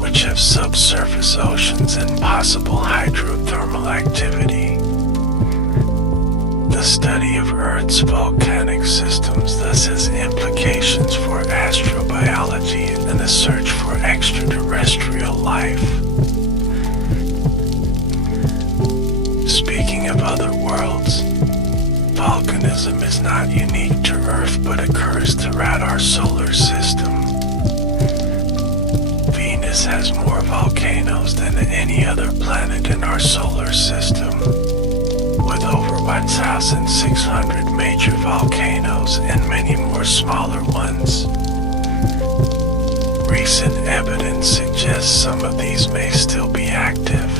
which have subsurface oceans and possible hydrothermal activity. The study of Earth's volcanic systems thus has implications for astrobiology and the search for extraterrestrial life. Speaking of other worlds, volcanism is not unique to Earth but occurs throughout our solar system. Venus has more volcanoes than any other planet in our solar system, with over 1,600 major volcanoes and many more smaller ones. Recent evidence suggests some of these may still be active.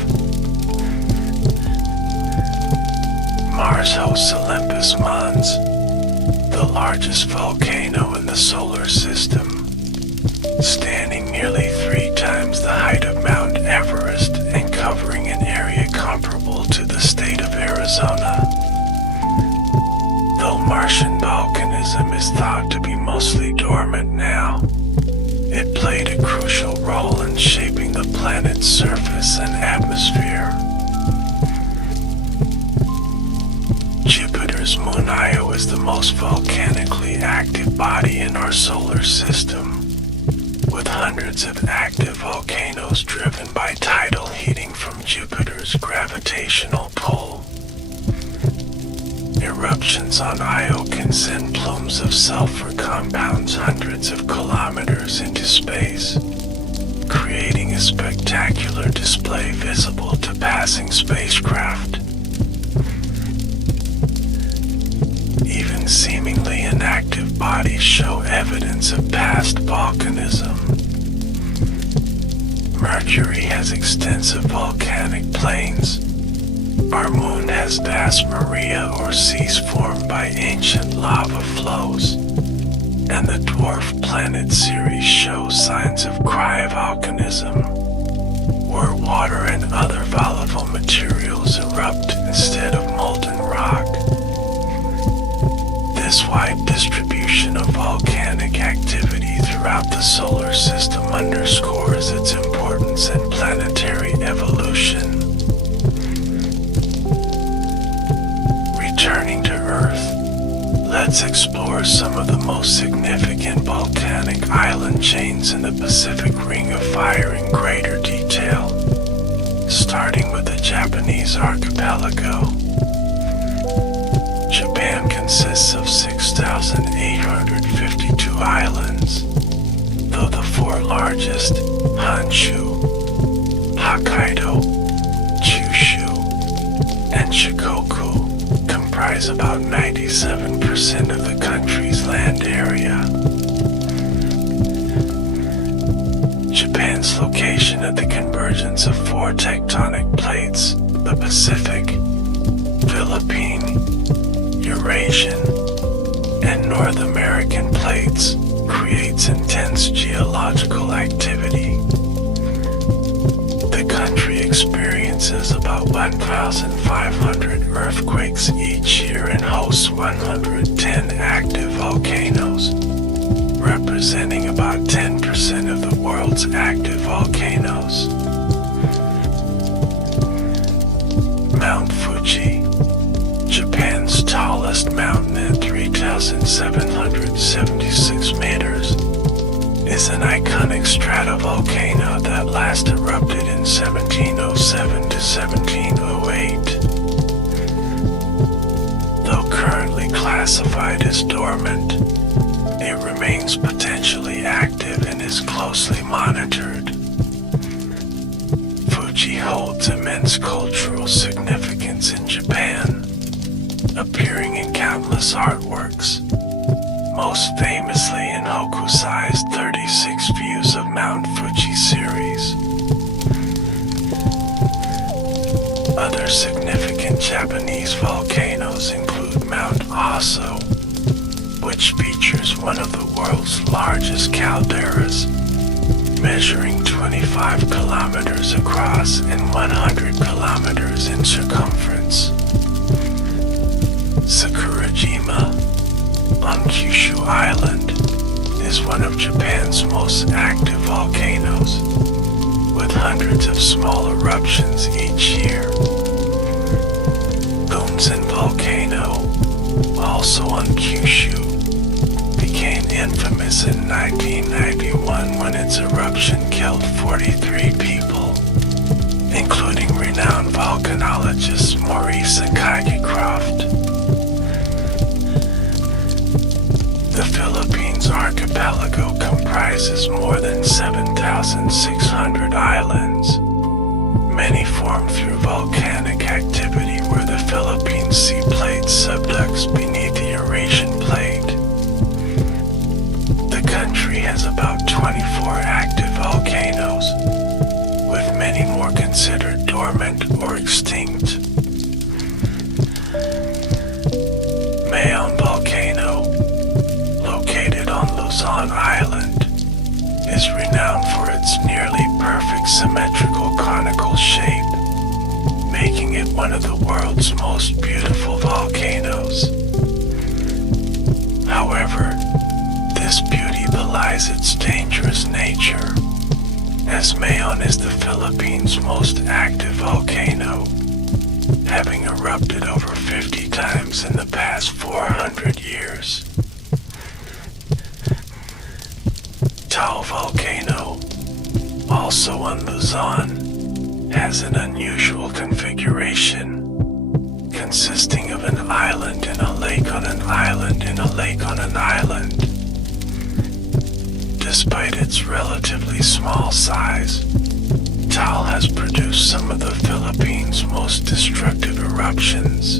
Mars hosts Olympus Mons, the largest volcano in the solar system, standing nearly 3 times the height of Mount Everest and covering an area comparable to the state of Arizona. Though Martian volcanism is thought to be mostly dormant now, it played a crucial role in shaping the planet's surface and atmosphere. Jupiter's moon Io is the most volcanically active body in our solar system, with hundreds of active volcanoes driven by tidal heating from Jupiter's gravitational pull. Eruptions on Io can send plumes of sulfur compounds hundreds of kilometers into space, creating a spectacular display visible to passing spacecraft. Even seemingly inactive bodies show evidence of past volcanism. Mercury has extensive volcanic plains. Our moon has vast maria or seas formed by ancient lava flows, and the dwarf planet Ceres shows signs of cryovolcanism, where water and other volatile materials erupt instead of molten rock. This wide distribution of volcanic activity throughout the solar system underscores its importance in planetary evolution. Returning to Earth, let's explore some of the most significant volcanic island chains in the Pacific Ring of Fire in greater detail, starting with the Japanese archipelago. Japan consists of 6,852 islands, though the 4 largest, Honshu, Hokkaido, Kyushu, and Shikoku, comprise about 97% of the country's land area. Japan's location at the convergence of four tectonic plates, the Pacific, Philippine, Eurasian, and North American plates, creates intense geological activity. The country experiences about 1,500 earthquakes each year and hosts 110 active volcanoes, representing about 10% of the world's active volcanoes. Mount Fuji, Japan's tallest mountain at 3,776 meters, is an iconic stratovolcano that last erupted in 1707 to 1708. Though currently classified as dormant, it remains potentially active and is closely monitored. Fuji holds immense cultural significance in Japan, appearing in countless artworks, most famously in Hokusai's 36 Views of Mount Fuji series. Other significant Japanese volcanoes include Mount Aso, which features one of the world's largest calderas, measuring 25 kilometers across and 100 kilometers in circumference. Sakurajima, on Kyushu Island, is one of Japan's most active volcanoes, with hundreds of small eruptions each year. Bunzen volcano, also on Kyushu, became infamous in 1991 when its eruption killed 43 people, including renowned volcanologist Maurice Akagicroft. The Philippines archipelago comprises more than 7,600 islands, many formed through volcanic activity where the Philippine sea plate subducts beneath the Eurasian plate. The country has about 24 active volcanoes, with many more considered dormant or extinct. Mayon volcano, located on Luzon Island, is renowned for its nearly perfect symmetrical conical shape, making it one of the world's most beautiful volcanoes. However, this beauty belies its dangerous nature, as Mayon is the Philippines' most active volcano, having erupted over 50 times in the past 400 years. Taal volcano, also on Luzon, has an unusual configuration, consisting of an island and a lake on an island and a lake on an island. Despite its relatively small size, Taal has produced some of the Philippines' most destructive eruptions.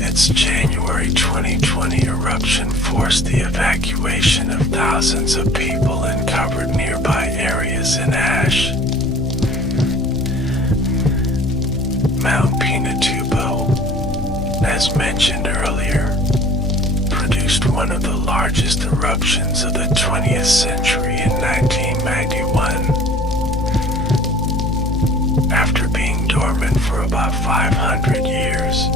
Its January 2020 eruption forced the evacuation of thousands of people and covered nearby areas in ash. Mount Pinatubo, as mentioned earlier, produced one of the largest eruptions of the 20th century in 1991. After being dormant for about 500 years,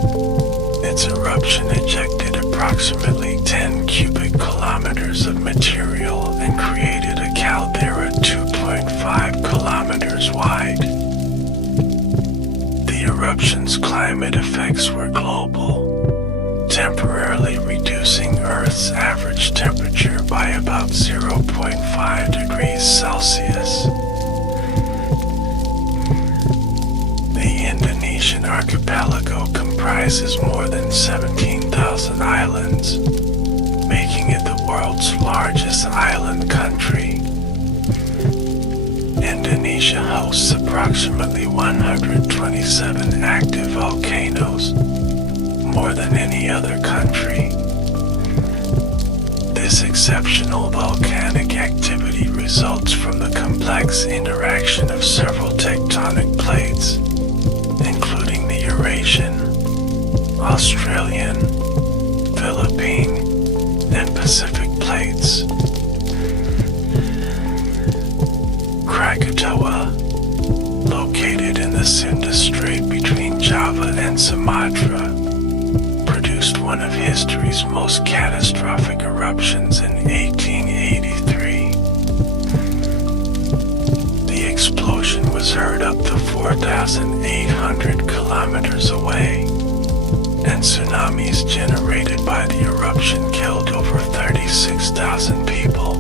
its eruption ejected approximately 10 cubic kilometers of material and created a caldera 2.5 kilometers wide. The eruption's climate effects were global, temporarily reducing Earth's average temperature by about 0.5 degrees Celsius. The Indonesian archipelago comprises more than 17,000 islands, making it the world's largest island country. Indonesia hosts approximately 127 active volcanoes, more than any other country. This This exceptional volcanic activity results from the complex interaction of several tectonic plates, including the Eurasian, Australian, Philippine, and Pacific plates. Krakatoa, located in the Sunda Strait between Java and Sumatra, produced one of history's most catastrophic eruptions in 1883. The explosion was heard up to 4,800 kilometers away, and tsunamis generated by the eruption killed over 36,000 people.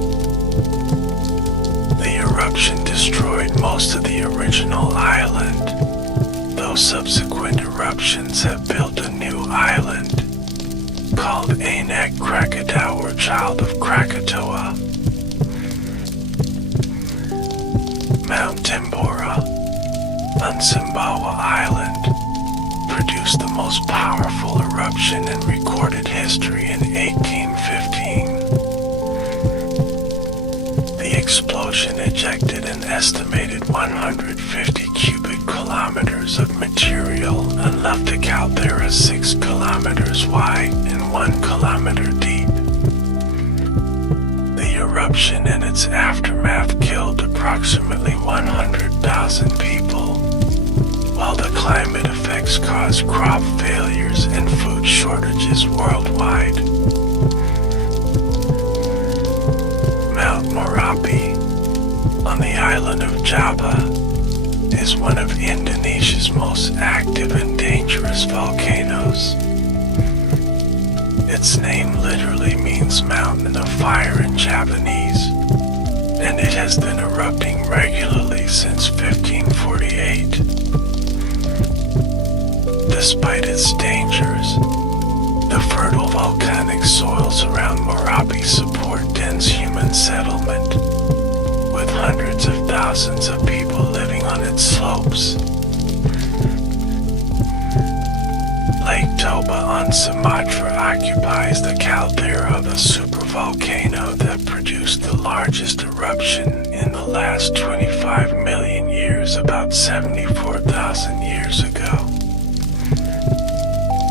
The eruption destroyed most of the original island, though subsequent eruptions have built a new island called Anak Krakatau, or Child of Krakatoa. Mount Tambora on Sumbawa Island produced the most powerful eruption in recorded history in 1815. The explosion ejected an estimated 150 cubic kilometers of material and left a caldera 6 kilometers wide and 1 kilometer deep. The eruption and its aftermath killed approximately 100,000 people, while the climate effects caused crop failures and food shortages worldwide. Mount Merapi on the island of Java is one of Indonesia's most active and dangerous volcanoes. Its name literally means mountain of fire in Japanese, and it has been erupting regularly since 1548. Despite its dangers, the fertile volcanic soils around Merapi support dense human settlement, with hundreds of thousands of people living on its slopes. Lake Toba on Sumatra occupies the caldera of a supervolcano that produced the largest eruption in the last 25 million years, about 74,000 years ago.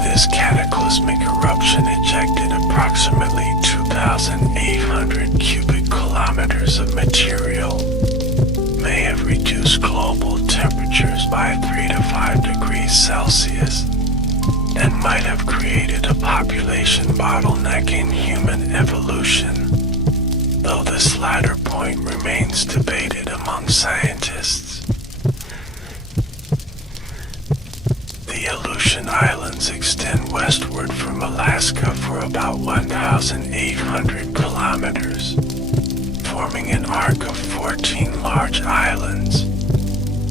This cataclysmic eruption ejected approximately 2,800 cubic kilometers of material, may have reduced global temperatures by 3 to 5 degrees Celsius, and might have created a population bottleneck in human evolution, though this latter point remains debated among scientists. The Aleutian Islands extend westward from Alaska for about 1,800 kilometers, forming an arc of 14 large islands,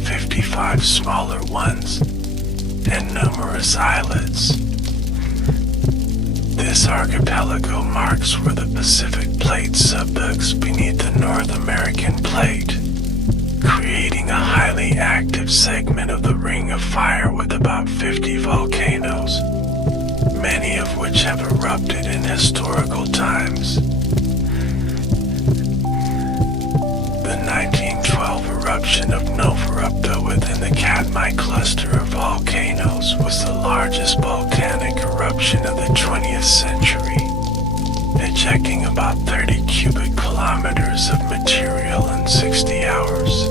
55 smaller ones, and numerous islets. This archipelago marks where the Pacific Plate subducts beneath the North American Plate, creating a highly active segment of the Ring of Fire with about 50 volcanoes, many of which have erupted in historical times. The 1912 eruption of Novarupta within the Katmai cluster of volcanoes was the largest volcanic eruption of the 20th century, ejecting about 30 cubic kilometers of material in 60 hours.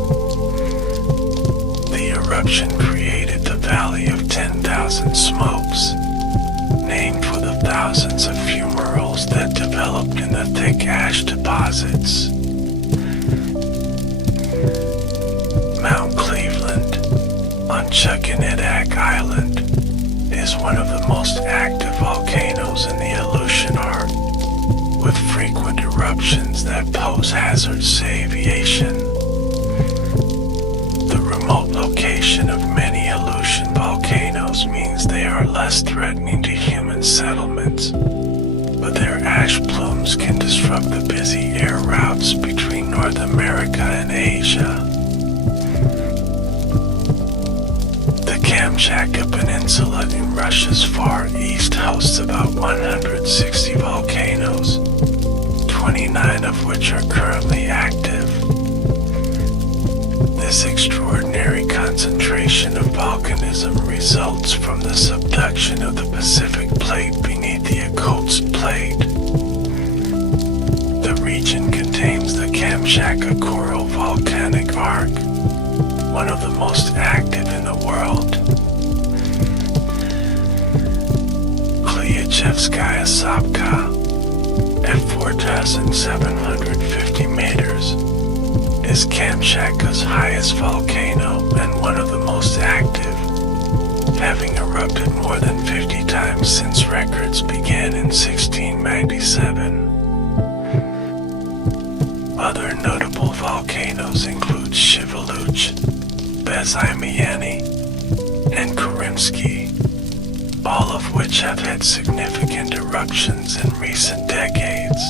The eruption created the Valley of 10,000 Smokes, named for the thousands of fumaroles that developed in the thick ash deposits. Mount Cleveland on Chuckenedak Island is one of the most active volcanoes in the Aleutian Arc, with frequent eruptions that pose hazards to aviation. The remote location of many Aleutian volcanoes means they are less threatening to human settlements, but their ash plumes can disrupt the busy air routes between North America and Asia. The Kamchatka Peninsula in Russia's far east hosts about 160 volcanoes, which are currently active. This extraordinary concentration of volcanism results from the subduction of the Pacific Plate beneath the Okhotsk Plate. The region contains the Kamchatka Coral Volcanic Arc, one of the most active in the world. Klyachevskaya Sopka, at 4,750 meters, is Kamchatka's highest volcano and one of the most active, having erupted more than 50 times since records began in 1697. Other notable volcanoes include Shiveluch, Bezimiany, and Kurimsky, all of which have had significant eruptions in recent decades.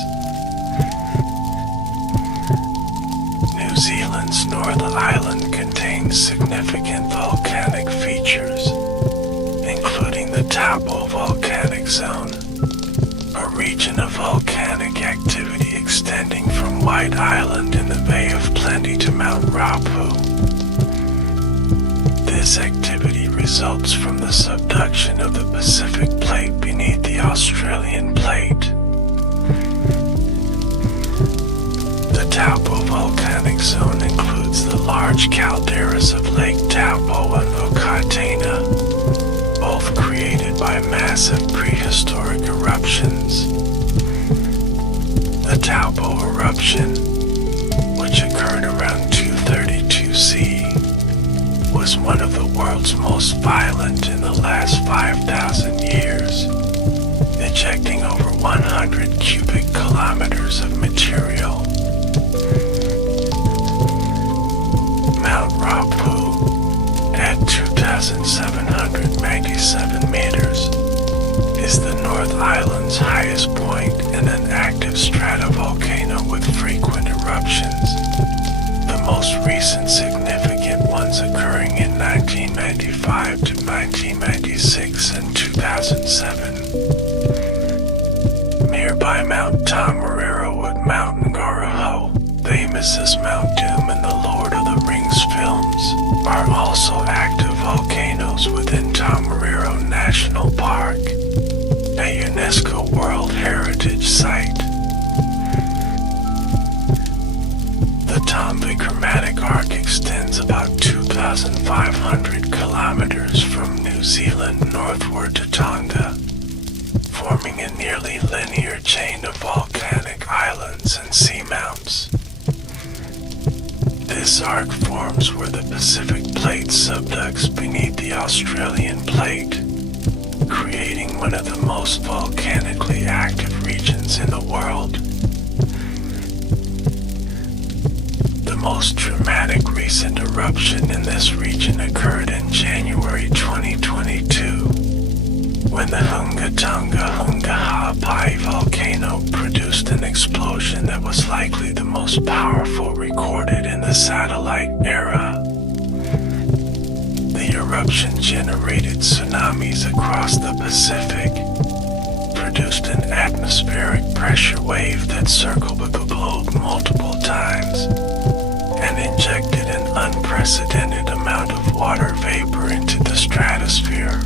New Zealand's North Island contains significant volcanic features, including the Taupo Volcanic Zone, a region of volcanic activity extending from White Island in the Bay of Plenty to Mount Rapu. This activity results from the subduction of the Pacific Plate beneath the Australian Plate. The Taupo Volcanic Zone includes the large calderas of Lake Taupo and Vukatina, both created by massive prehistoric eruptions. The Taupo eruption, which occurred around 232 CE, was one of the world's most violent in the last 5,000 years, ejecting over 100 cubic kilometers of material. Mount Rapu, at 2,797 meters, is the North Island's highest point and an active stratovolcano with frequent eruptions, the most recent significant ones occurring in 1995 to 1996 and 2007. Nearby Mount Tongariro with Mount Ngauruhoe, famous as Mount Doom in the Lord of the Rings films, are also active volcanoes within Tongariro National Park, a UNESCO World Heritage Site. The Tombe Chromatic Arc extends about 2,500 kilometers from New Zealand northward to Tonga, forming a nearly linear chain of volcanic islands and seamounts. This arc forms where the Pacific Plate subducts beneath the Australian Plate, creating one of the most volcanically active regions in the world. The most dramatic recent eruption in this region occurred in January 2022, when the Hungatonga-Hungahapai volcano produced an explosion that was likely the most powerful recorded in the satellite era. The eruption generated tsunamis across the Pacific, produced an atmospheric pressure wave that circled the globe multiple times, and injected an unprecedented amount of water vapor into the stratosphere.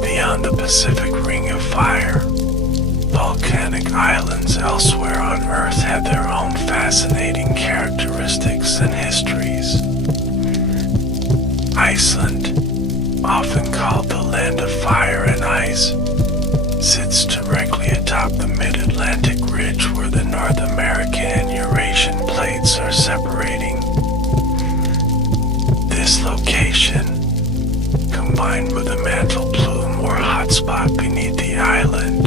Beyond the Pacific Ring of Fire, volcanic islands elsewhere on Earth have their own fascinating characteristics and histories. Iceland, often called the Land of Fire and Ice, sits directly atop the mid-Atlantic ridge where the North American and Eurasian plates are separating. This location, combined with a mantle plume or hotspot beneath the island,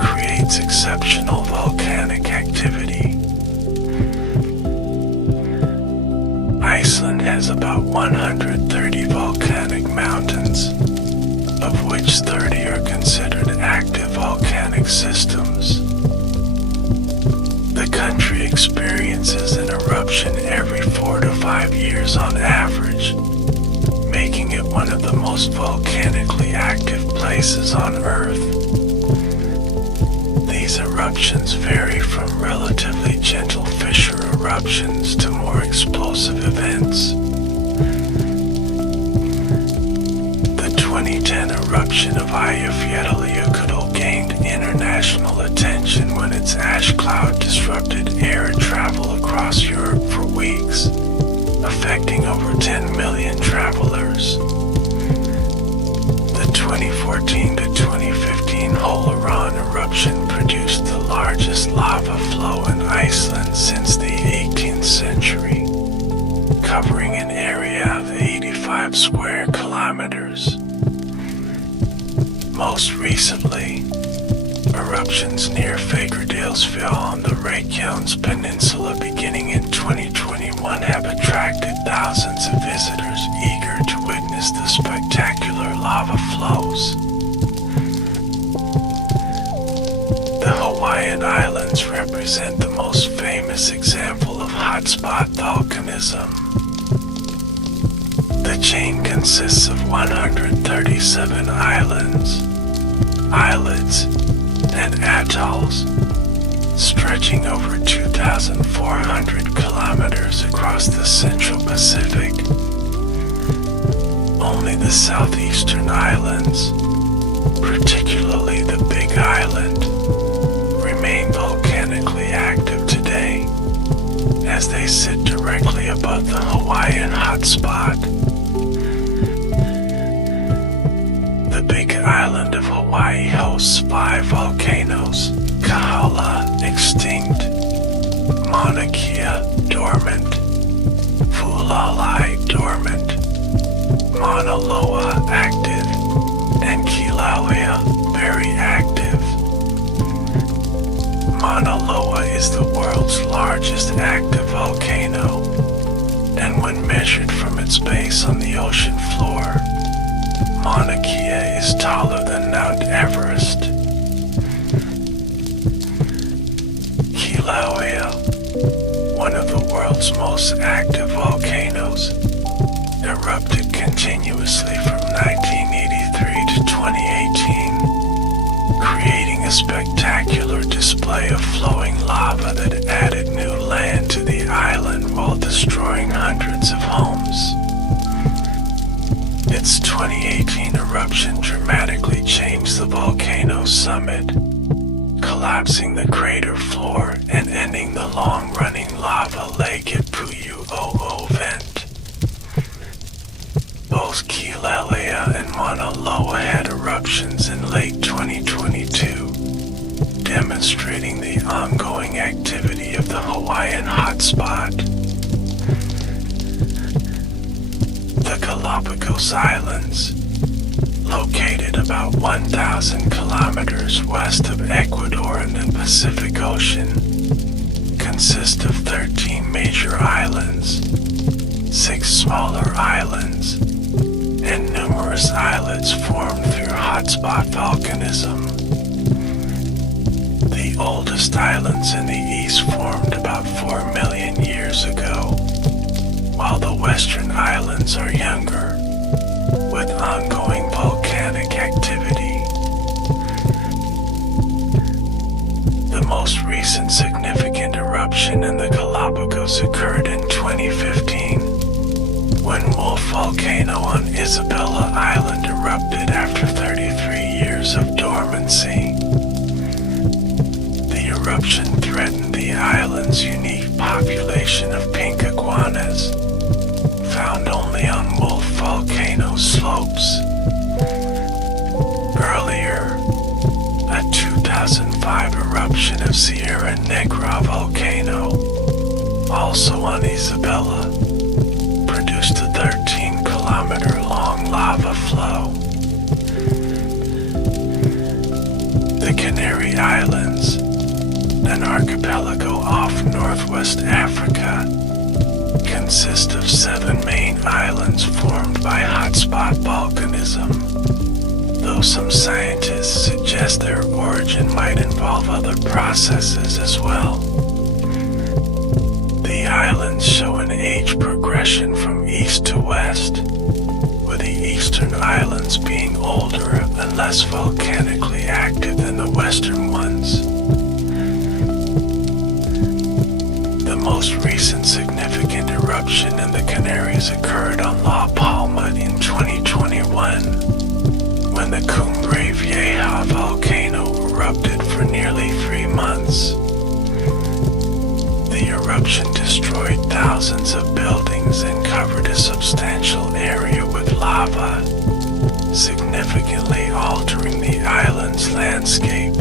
creates exceptional volcanic activity. Iceland has about 130 volcanic mountains, of which 30 are considered active volcanic systems. The country experiences an eruption every 4 to 5 years on average, making it one of the most volcanically active places on Earth. The These eruptions vary from relatively gentle fissure eruptions to more explosive events. The 2010 eruption of Eyjafjallajökull gained international attention when its ash cloud disrupted air travel across Europe for weeks, affecting over 10 million travelers. The 2014 to 2015 Holaran eruption produced the largest lava flow in Iceland since the 18th century, covering an area of 85 square kilometers. Most recently, eruptions near Fagradalsfjall on the Reykjanes Peninsula beginning in 2021 have attracted thousands of visitors eager to witness the spectacular lava flows. The Hawaiian Islands represent the most famous example of hotspot volcanism. The chain consists of 137 islands, islets, and atolls, stretching over 2,400 kilometers across the Central Pacific. Only the southeastern islands, particularly the Big Island, remain volcanically active today, as they sit directly above the Hawaiian hotspot. The Big Island of Hawaii hosts 5 volcanoes: Kahala, extinct; Mauna Kea, dormant; Hualalai, dormant; Mauna Loa, active; and Kilauea, very active. Mauna Loa is the world's largest active volcano, and when measured from its base on the ocean floor, Mauna Kea is taller than Mount Everest. Kilauea, one of the world's most active volcanoes, erupted continuously from 1983 to 2018, creating a spectacular display of flowing lava that added new land to the island while destroying hundreds of homes. Its 2018 eruption dramatically changed the volcano's summit, collapsing the crater floor and ending the long-running lava lake at Pu'u'o'o vent. Both Kilauea and Mauna Loa had eruptions in late 2022, demonstrating the ongoing activity of the Hawaiian hotspot. The Galapagos Islands, located about 1,000 kilometers west of Ecuador in the Pacific Ocean, consist of 13 major islands, 6 smaller islands, and numerous islets formed through hotspot volcanism. The oldest islands in the east formed about 4 million years ago, while the western islands are younger, with ongoing volcanic activity. The most recent significant eruption in the Galapagos occurred in 2015, when Wolf Volcano on Isabella Island erupted after 33 years of dormancy. The eruption threatened the island's unique population of pink iguanas, found only on Wolf Volcano slopes. Earlier, a 2005 eruption of Sierra Negra volcano, also on Isabella, produced a 13-kilometer-long lava flow. The Canary Islands, an archipelago off northwest Africa, consist of 7 main islands formed by hotspot volcanism, though some scientists suggest their origin might involve other processes as well. The islands show an age progression from east to west, with the eastern islands being older and less volcanically active than the western ones. most recent significant eruption in the Canaries occurred on La Palma in 2021, when the Cumbre Vieja volcano erupted for nearly 3 months. The eruption destroyed thousands of buildings and covered a substantial area with lava, significantly altering the island's landscape.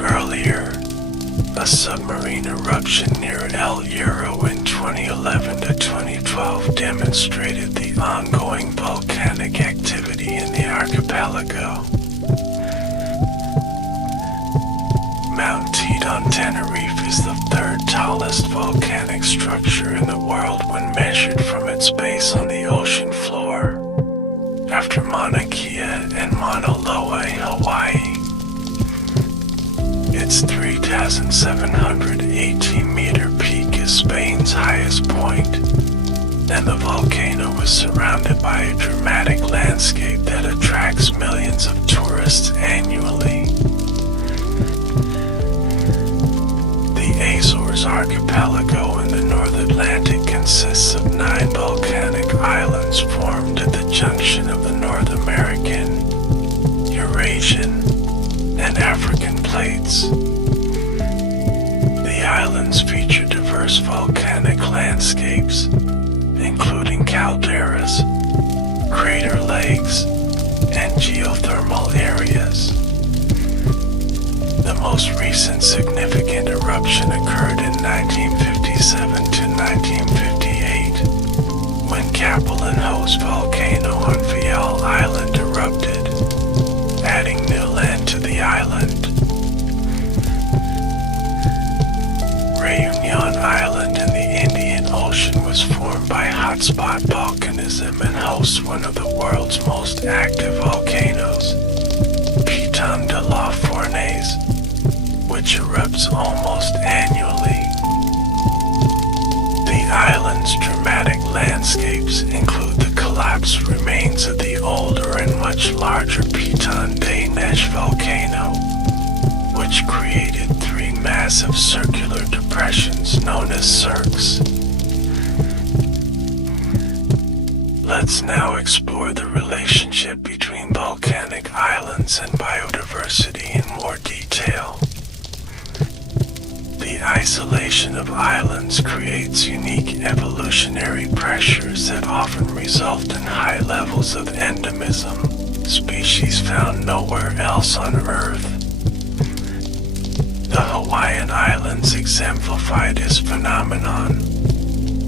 Earlier, a submarine eruption near El Hierro in 2011 to 2012 demonstrated the ongoing volcanic activity in the archipelago. Mount Teide on Tenerife is the third tallest volcanic structure in the world when measured from its base on the ocean floor, after Mauna Kea and Mauna Loa in Hawaii. Its 3,718-meter peak is Spain's highest point, and the volcano is surrounded by a dramatic landscape that attracts millions of tourists annually. The Azores archipelago in the North Atlantic consists of 9 volcanic islands formed at the junction of the North American, Eurasian, and African plates. The islands feature diverse volcanic landscapes, including calderas, crater lakes, and geothermal areas. The most recent significant eruption occurred in 1957 to 1958, when Capelin Host volcano on Vial Island erupted, adding new land to the island. Réunion Island in the Indian Ocean was formed by hotspot volcanism and hosts one of the world's most active volcanoes, Piton de la Fournaise, which erupts almost annually. The island's dramatic landscapes include the collapsed remains of the older and much larger Piton de Neige volcano, which created 3 massive circular depressions known as cirques. Let's now explore the relationship between volcanic islands and biodiversity in more detail. The isolation of islands creates unique evolutionary pressures that often result in high levels of endemism, species found nowhere else on Earth. The Hawaiian Islands exemplify this phenomenon,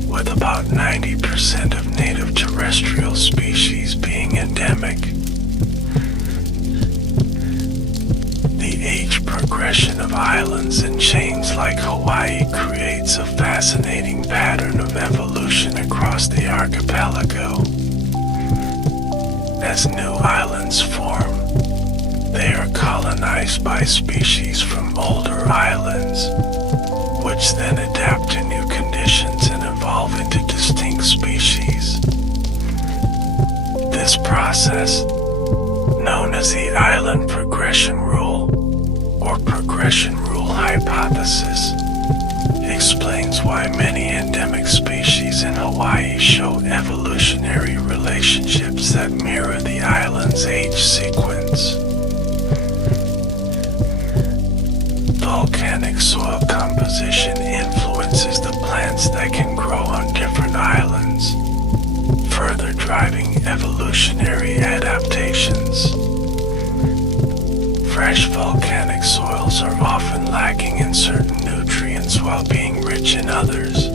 with about 90% of native terrestrial species being endemic. The age progression of islands and chains like Hawaii creates a fascinating pattern of evolution across the archipelago. As new islands form, they are colonized by species from older islands, which then adapt to new conditions and evolve into distinct species. This process, known as the island progression rule, or progression rule hypothesis, explains why many endemic species in Hawaii show evolutionary relationships that mirror the island's age sequence. Volcanic soil composition influences the plants that can grow on different islands, further driving evolutionary adaptations. Fresh volcanic soils are often lacking in certain nutrients while being rich in others,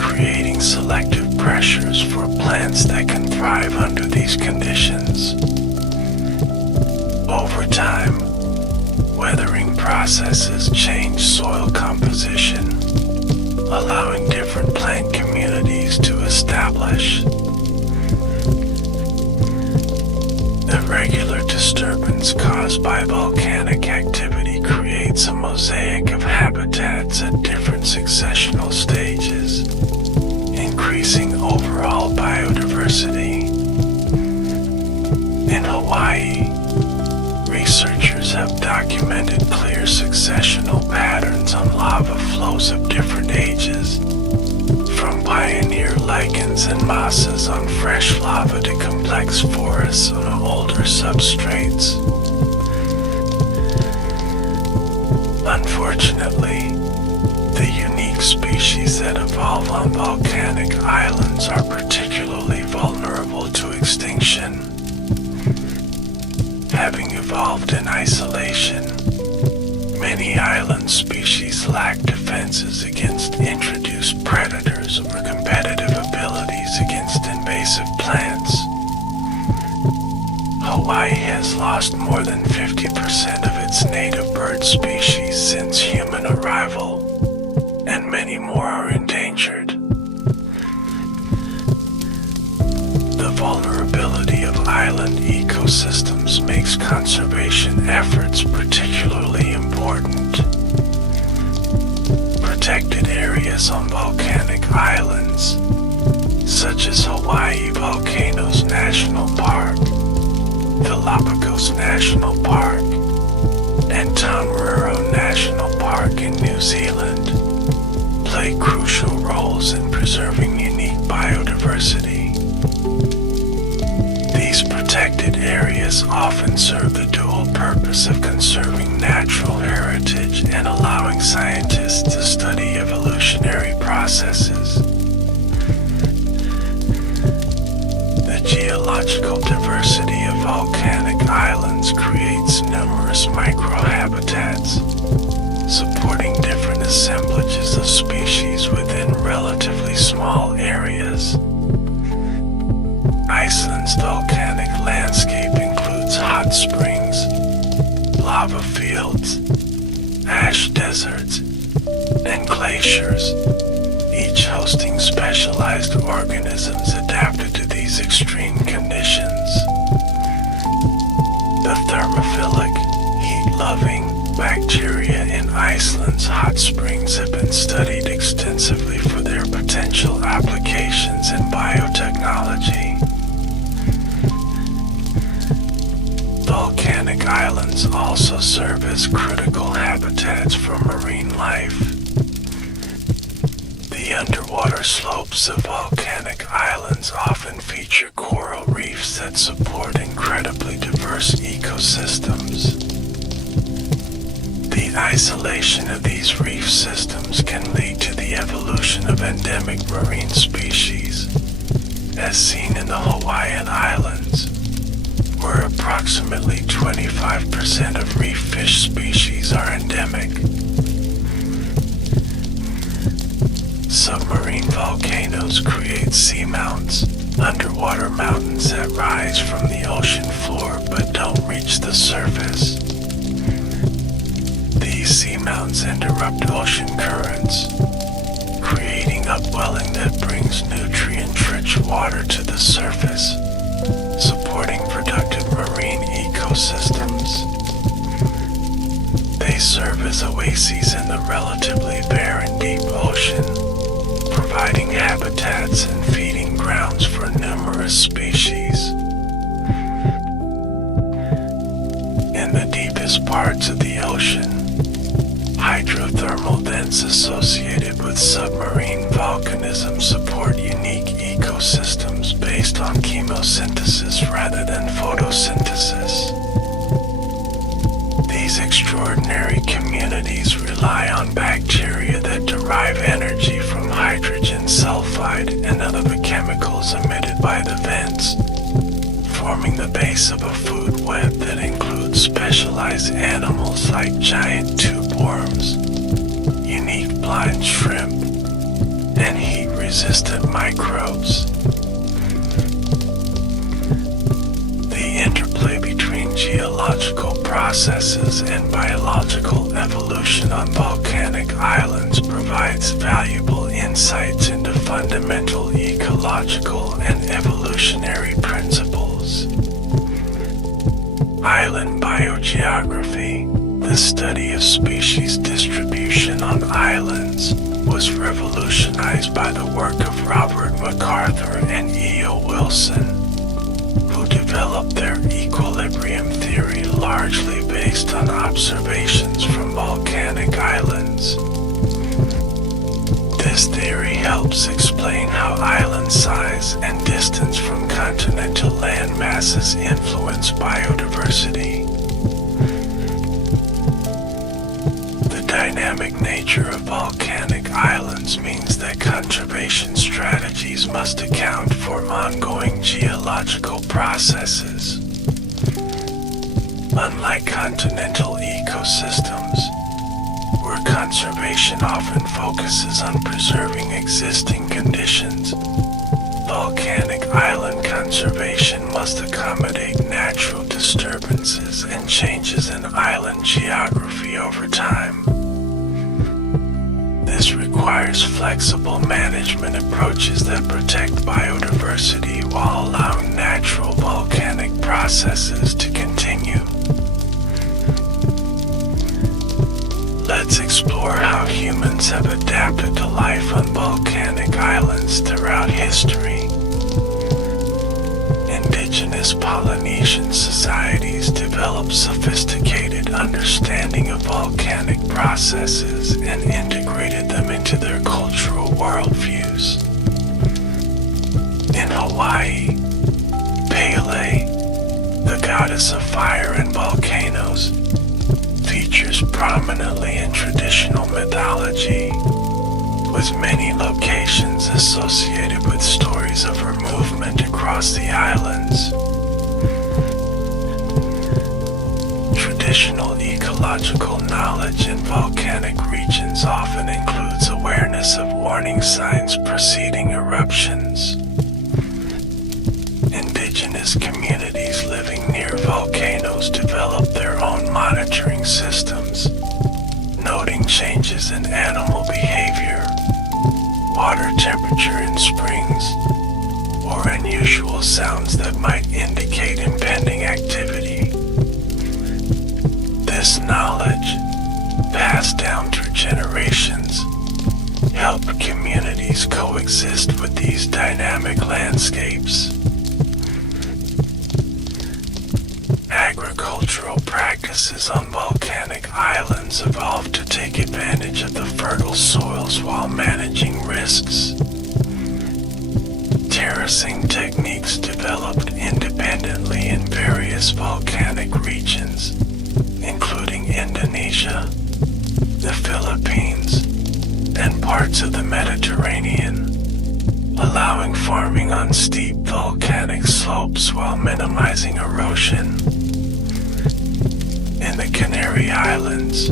creating selective pressures for plants that can thrive under these conditions. Over time, weathering processes change soil composition, allowing different plant communities to establish. The regular disturbance caused by volcanic activity creates a mosaic of habitats at different successional stages, increasing overall biodiversity. In Hawaii, researchers have documented clear successional patterns on lava flows sands and mosses on fresh lava to complex forests on older substrates. Unfortunately, the unique species that evolve on volcanic islands are particularly vulnerable to extinction. Having evolved in isolation, many island species lack defenses against introduced predators or competitive abilities against invasive plants. Hawaii has lost more than 50% of its native bird species since human arrival, and many more are endangered. The vulnerability of island ecosystems makes conservation efforts particularly important. Protected areas on volcanic islands, such as Hawaii Volcanoes National Park, Galapagos National Park, and Tongariro National Park in New Zealand, play crucial roles in preserving unique biodiversity. These protected areas often serve the dual purpose of conserving natural heritage and allowing scientists to study evolutionary processes. The geological diversity of volcanic islands creates numerous microhabitats, supporting different assemblages of species within relatively small areas. Iceland's volcanic landscape includes hot springs, lava fields, ash deserts, and glaciers, each hosting specialized organisms adapted to these extreme conditions. The thermophilic, heat-loving bacteria in Iceland's hot springs have been studied extensively for their potential applications in biotechnology. Volcanic islands also serve as critical habitats for marine life. The underwater slopes of volcanic islands often feature coral reefs that support incredibly diverse ecosystems. The isolation of these reef systems can lead to the evolution of endemic marine species, as seen in the Hawaiian Islands, where approximately 25% of reef fish species are endemic. Submarine volcanoes create seamounts, underwater mountains that rise from the ocean floor but don't reach the surface. These seamounts interrupt ocean currents, creating upwelling that brings nutrient-rich water to the surface, supporting productive marine ecosystems. They serve as oases in the relatively barren deep ocean, providing habitats and feeding grounds for numerous species. In the deepest parts of the ocean, hydrothermal vents associated with submarine volcanism support unique ecosystems based on chemosynthesis rather than photosynthesis. These extraordinary communities rely on bacteria that derive energy from hydrogen sulfide and other chemicals emitted by the vents, forming the base of a food web that includes specialized animals like giant tube worms, unique blind shrimp, and heat-resistant microbes. The interplay between geological processes and biological evolution on volcanic islands provides valuable insights into fundamental ecological and evolutionary principles. Island biogeography, the study of species distribution on islands, was revolutionized by the work of Robert MacArthur and E.O. Wilson, who developed their equilibrium theory largely based on observations from volcanic islands. This theory helps explain how islands island size and distance from continental land masses influence biodiversity. The dynamic nature of volcanic islands means that conservation strategies must account for ongoing geological processes. Unlike continental ecosystems, where conservation often focuses on preserving existing conditions, volcanic island conservation must accommodate natural disturbances and changes in island geography over time. This requires flexible management approaches that protect biodiversity while allowing natural volcanic processes to continue. Let's explore how humans have adapted to life on volcanic islands throughout history. Indigenous Polynesian societies developed sophisticated understanding of volcanic processes and integrated them into their cultural worldviews. In Hawaii, Pele, the goddess of fire and volcanoes, features prominently in traditional mythology, with many locations associated with stories of her movement across the islands. Traditional ecological knowledge in volcanic regions often includes awareness of warning signs preceding eruptions. Indigenous communities living near volcanoes develop their own monitoring systems, noting changes in animal behavior, water temperature in springs, or unusual sounds that might indicate impending activity. This knowledge, passed down through generations, helped communities coexist with these dynamic landscapes. Agricultural practices on volcanic islands evolved to take advantage of the fertile soils while managing risks. Terracing techniques developed independently in various volcanic regions, including Indonesia, the Philippines, and parts of the Mediterranean, allowing farming on steep volcanic slopes while minimizing erosion. In the Canary Islands,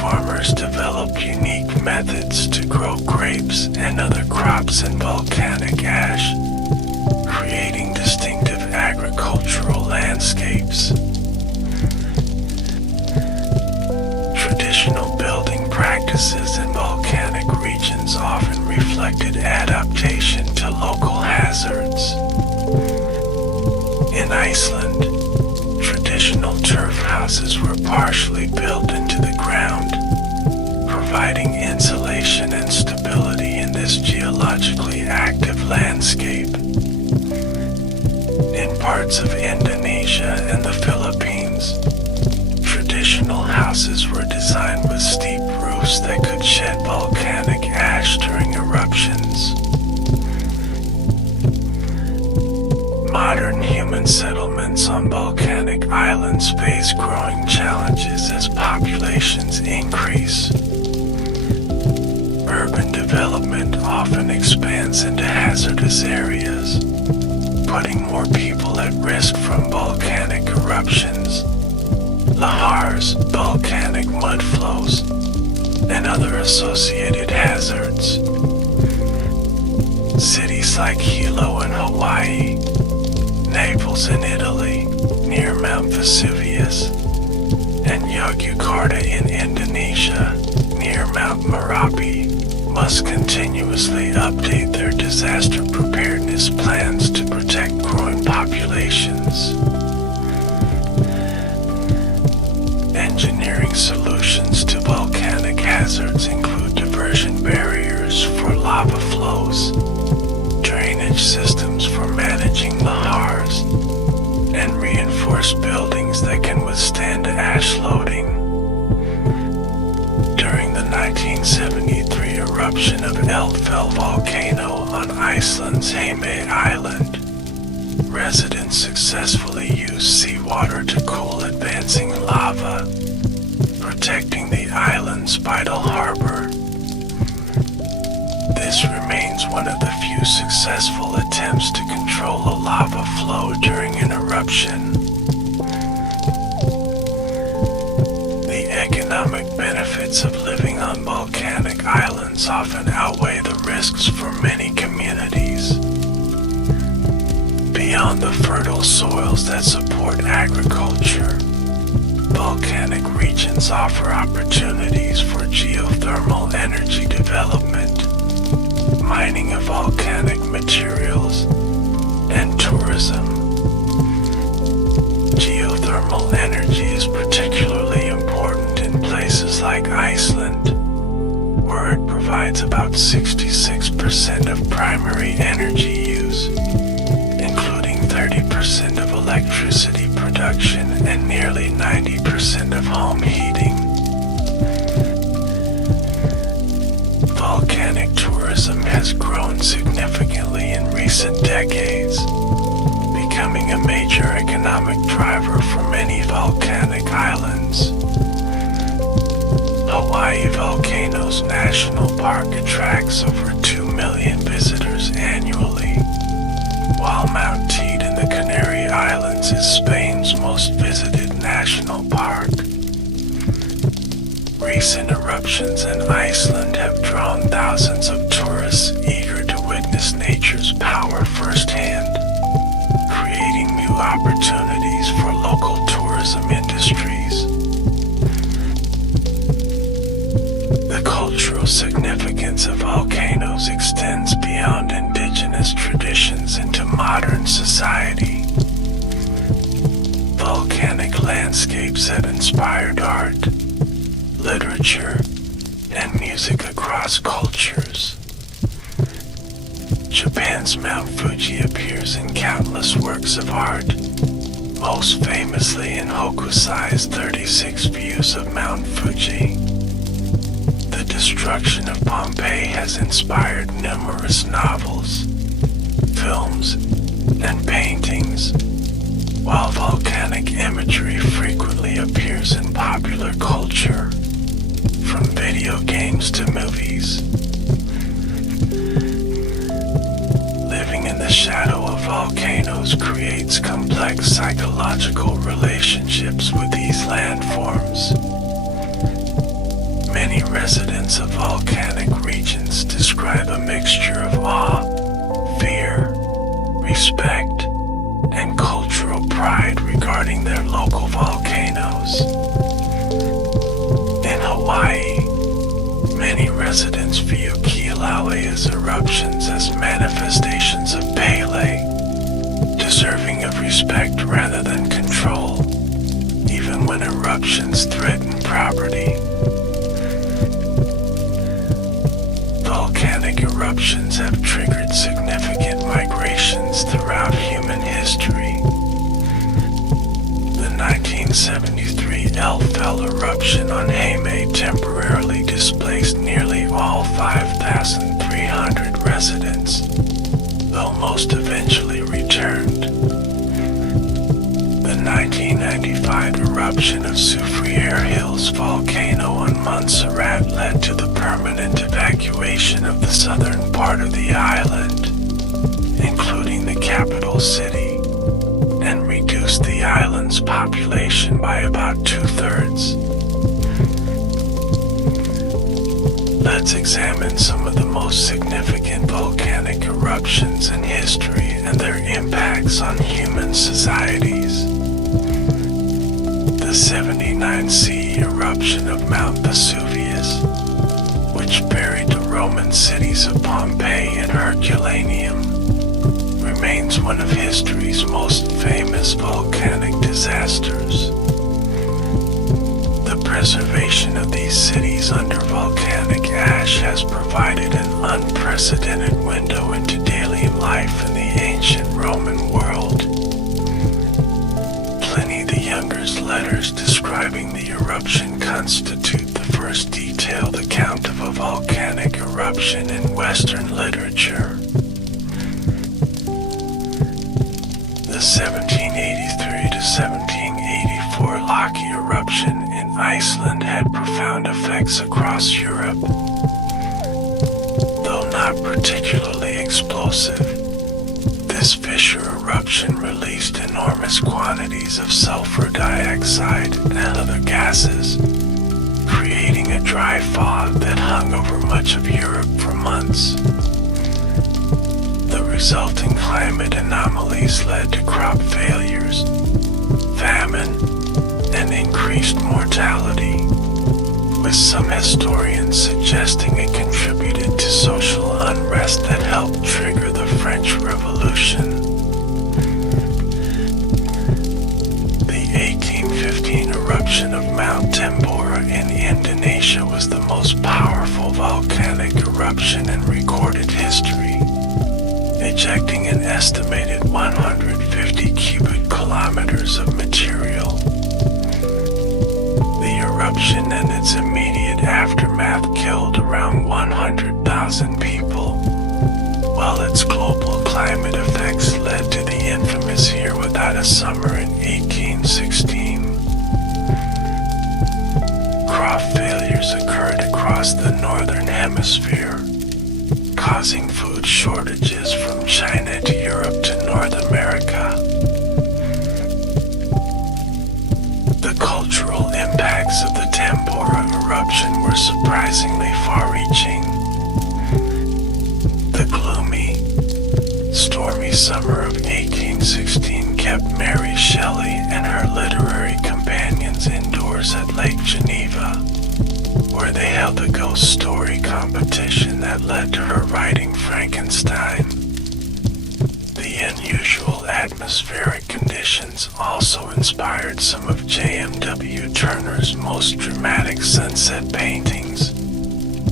farmers developed unique methods to grow grapes and other crops in volcanic ash, creating distinctive agricultural landscapes. Traditional building practices in volcanic regions often reflected adaptation to local hazards. In Iceland, traditional turf houses were partially built into the ground, providing insulation and stability in this geologically active landscape. In parts of Indonesia and the Philippines, traditional houses were designed with steep roofs that could shed volcanic ash during eruptions. Modern human settlements on volcanic islands face growing challenges as populations increase. Urban development often expands into hazardous areas, putting more people at risk from volcanic eruptions, lahars, volcanic mud flows, and other associated hazards. Cities like Hilo in Hawaii, Naples in Italy, near Mount Vesuvius, and Yogyakarta in Indonesia, near Mount Merapi, must continuously update their disaster preparedness plans to protect growing populations. Engineering solutions to volcanic hazards include diversion barriers for lava flows, drainage systems for managing lahars, and reinforced buildings that can withstand ash loading. During the 1973 eruption eruption of Eldfell volcano on Iceland's Heimaey Island. Residents successfully used seawater to cool advancing lava, protecting the island's vital harbor. This remains one of the few successful attempts to control a lava flow during an eruption. The economic benefits of living on volcanic islands often outweigh the risks for many communities. Beyond the fertile soils that support agriculture, volcanic regions offer opportunities for geothermal energy development, mining of volcanic materials, and tourism. Geothermal energy is particularly important in places like Iceland, where it provides about 66% of primary energy use, including 30% of electricity production and nearly 90% of home heating. Volcanic tourism has grown significantly in recent decades, becoming a major economic driver for many volcanic islands. Hawaii Volcanoes National Park attracts over 2 million visitors annually, while Mount Teed in the Canary Islands is Spain's most visited national park. Recent eruptions in Iceland have drawn thousands of tourists eager to witness nature's power firsthand, creating new opportunities for local tourism industries. The cultural significance of volcanoes extends beyond indigenous traditions into modern society. Volcanic landscapes have inspired art, literature, and music across cultures. Japan's Mount Fuji appears in countless works of art, most famously in Hokusai's 36 Views of Mount Fuji. The destruction of Pompeii has inspired numerous novels, films, and paintings, while volcanic imagery frequently appears in popular culture, from video games to movies. Living in the shadow of volcanoes creates complex psychological relationships with these landforms. Many residents of volcanic regions describe a mixture of awe, fear, respect, and cultural pride regarding their local volcanoes. In Hawaii, many residents view Kilauea's eruptions as manifestations of Pele, deserving of respect rather than control, even when eruptions threaten property. Volcanic eruptions have triggered significant migrations throughout human history. The 1973 Eldfell eruption on Heimaey temporarily displaced nearly all 5,300 residents, though most eventually returned. The 1995 eruption of Soufriere Hills volcano on Montserrat led to the permanent evacuation of the southern part of the island, including the capital city, and reduced the island's population by about 2/3. Let's examine some of the most significant volcanic eruptions in history and their impacts on human societies. The 79 CE eruption of Mount Vesuvius, which buried the Roman cities of Pompeii and Herculaneum, remains one of history's most famous volcanic disasters. The preservation of these cities under volcanic ash has provided an unprecedented window into daily life in the ancient Roman world. Pliny the Younger's letters describing the eruption constitute the first detailed account of a volcanic eruption. eruption in Western literature. The 1783 to 1784 Laki eruption in Iceland had profound effects across Europe. Though not particularly explosive, this fissure eruption released enormous quantities of sulfur dioxide and other gases, creating a dry fog that hung over much of Europe for months. The resulting climate anomalies led to crop failures, famine, and increased mortality, with some historians suggesting it contributed to social unrest that helped trigger the French Revolution. The 1815 eruption of Mount Tambora in Indonesia was the most powerful volcanic eruption in recorded history, ejecting an estimated 150 cubic kilometers of material. The eruption and its immediate aftermath killed around 100,000 people, while its global climate effects led to the infamous Year Without a Summer in 1816. Crop failures occurred across the northern hemisphere, causing food shortages from China to Europe to North America. The cultural impacts of the Tambora eruption were surprisingly far-reaching. The gloomy, stormy summer of 1816 kept Mary Shelley and her literary companions indoors at Lake Geneva, where they held a ghost story competition that led to her writing Frankenstein. The unusual atmospheric conditions also inspired some of J.M.W. Turner's most dramatic sunset paintings,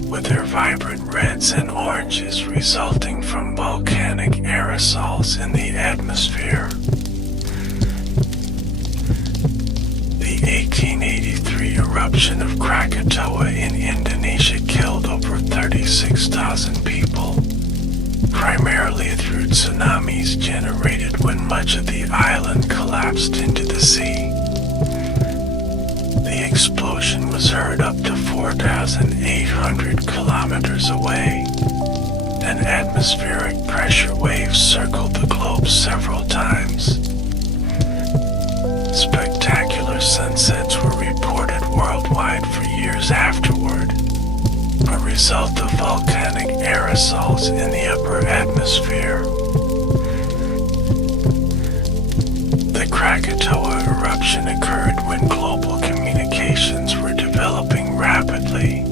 with their vibrant reds and oranges resulting from volcanic aerosols in the atmosphere. The 1883 eruption of Krakatoa in Indonesia killed over 36,000 people, primarily through tsunamis generated when much of the island collapsed into the sea. The explosion was heard up to 4,800 kilometers away. An atmospheric pressure wave circled the globe several times. Spectacular sunsets were reported worldwide for years afterward, a result of volcanic aerosols in the upper atmosphere. The Krakatoa eruption occurred when global communications were developing rapidly,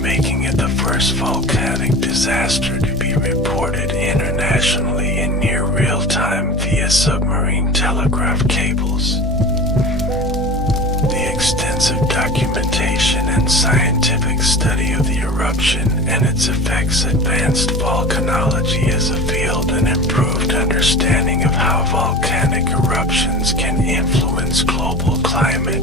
making it the first volcanic disaster to be reported internationally in near real time via submarine telegraph cables. The extensive documentation and scientific study of the eruption and its effects advanced volcanology as a field and improved understanding of how volcanic eruptions can influence global climate.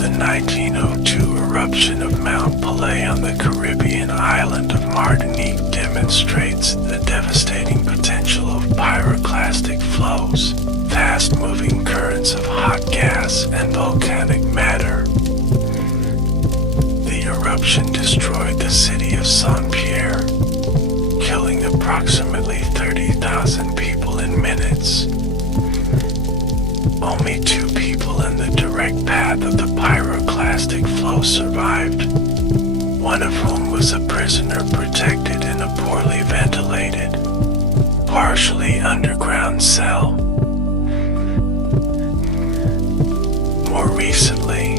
The 1902 eruption of Mount Pelée on the Caribbean island of Martinique demonstrates the devastating potential of pyroclastic flows, fast-moving currents of hot gas and volcanic matter. The eruption destroyed the city of Saint-Pierre, killing approximately 30,000 people in minutes. Only 2 people in the direct path of the pyroclastic flow survived, one of whom was a prisoner protected in a poorly ventilated, partially underground cell. More recently,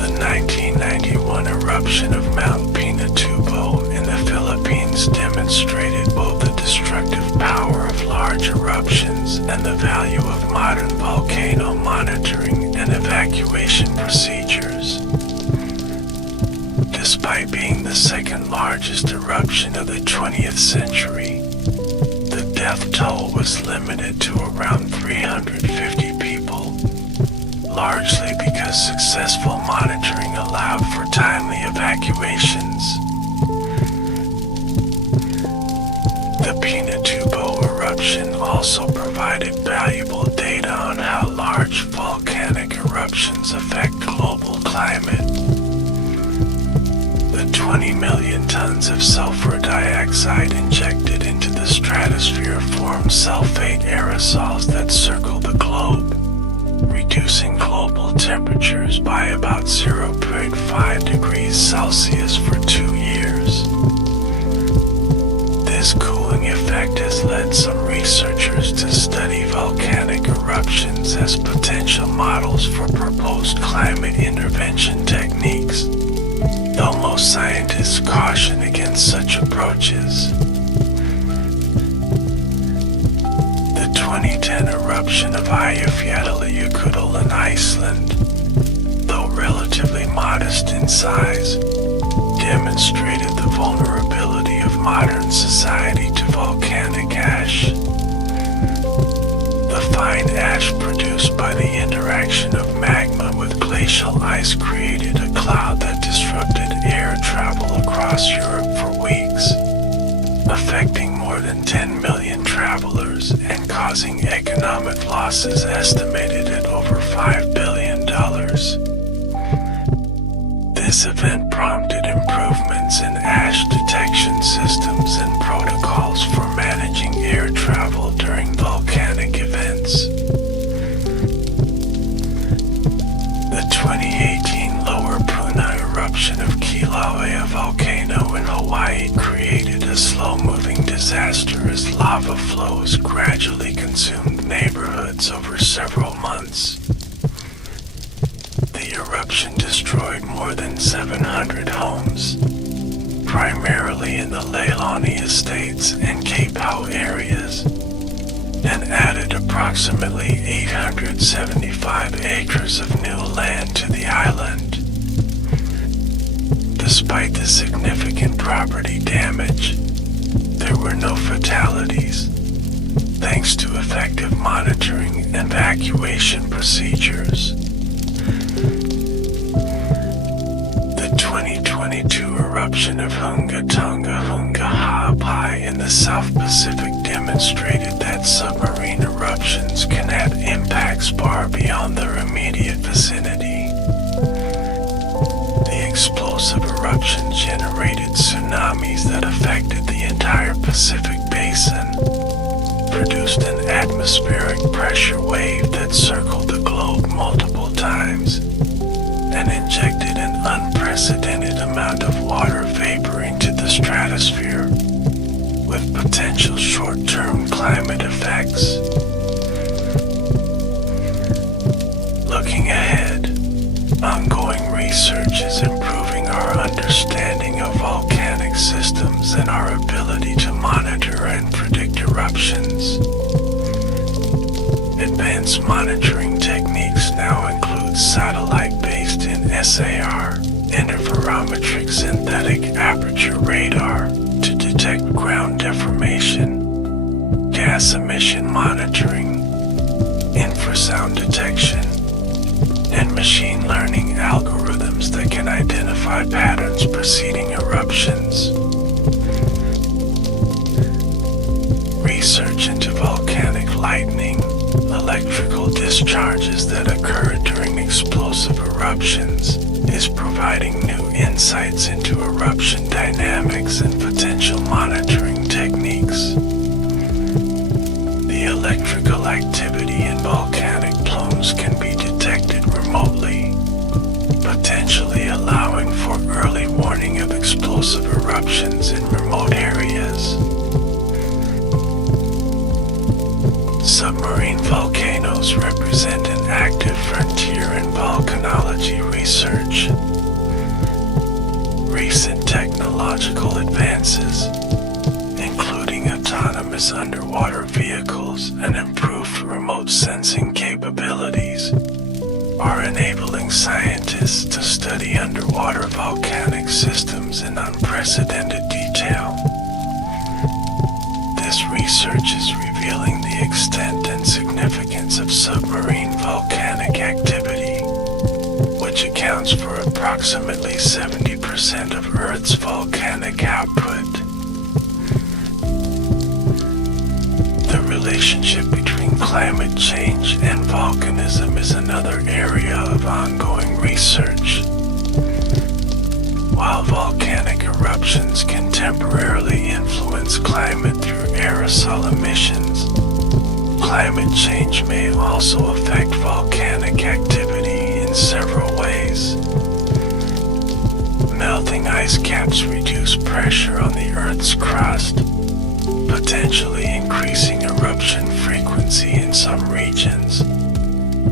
the 1991 eruption of Mount Pinatubo in the Philippines demonstrated both the destructive power of large eruptions and the value of modern volcano monitoring and evacuation procedures. Despite being the second largest eruption of the 20th century, the death toll was limited to around 350 people, largely because successful monitoring allowed for timely evacuations. The Pinatubo eruption also provided valuable data on how large volcanic eruptions affect global climate. The 20 million tons of sulfur dioxide injected into the stratosphere form sulfate aerosols that circle the globe, reducing global temperatures by about 0.5 degrees Celsius for 2 years. This cooling effect has led some researchers to study volcanic eruptions as potential models for proposed climate intervention techniques, though most scientists caution against such approaches. The 2010 eruption of Eyjafjallajökull in Iceland, though relatively modest in size, demonstrated the vulnerability of modern society to volcanic ash. The fine ash produced by the interaction of magma with glacial ice created a cloud that disrupted air travel across Europe for weeks, affecting more than 10 million travelers and causing economic losses estimated at over $5 billion. This event prompted improvements in ash detection systems and protocols for managing air travel during volcanic events. The 2018 Lower Puna eruption of Kilauea volcano in Hawaii created a slow-moving disaster as lava flows gradually consumed neighborhoods over several months. The eruption destroyed more than 700 homes, primarily in the Leilani Estates and Cape Howe areas, and added approximately 875 acres of new land to the island. Despite the significant property damage, there were no fatalities, thanks to effective monitoring and evacuation procedures. The 2022 eruption of Hunga-Tonga Hunga-Ha'apai in the South Pacific demonstrated that submarine eruptions can have impacts far beyond their immediate vicinity. The explosive eruption generated tsunamis that affected the entire Pacific basin, produced an atmospheric pressure wave that circled the globe multiple times, and injected an unprecedented amount of water vapor into the stratosphere, with potential short-term climate effects. Looking ahead, ongoing research is improving our understanding of volcanic systems and our ability to monitor and predict eruptions. Advanced monitoring techniques now include satellite-based SAR, interferometric synthetic aperture radar to detect ground deformation, gas emission monitoring, infrasound detection, and machine learning algorithms that can identify patterns preceding eruptions. Research into volcanic lightning, electrical discharges that occur during explosive eruptions, is providing new insights into eruption dynamics and potential monitoring techniques. The electrical activity in volcanic plumes can be detected remotely, potentially allowing for early warning of explosive eruptions in remote areas. Submarine volcanoes represent an active frontier in volcanology research. Recent technological advances, including autonomous underwater vehicles and improved remote sensing capabilities, are enabling scientists to study underwater volcanic systems in unprecedented detail. This research is revealing the extent and significance of submarine volcanic activity, accounts for approximately 70% of Earth's volcanic output. The relationship between climate change and volcanism is another area of ongoing research. While volcanic eruptions can temporarily influence climate through aerosol emissions, climate change may also affect volcanic activity in several ways. Melting ice caps reduce pressure on the Earth's crust, potentially increasing eruption frequency in some regions,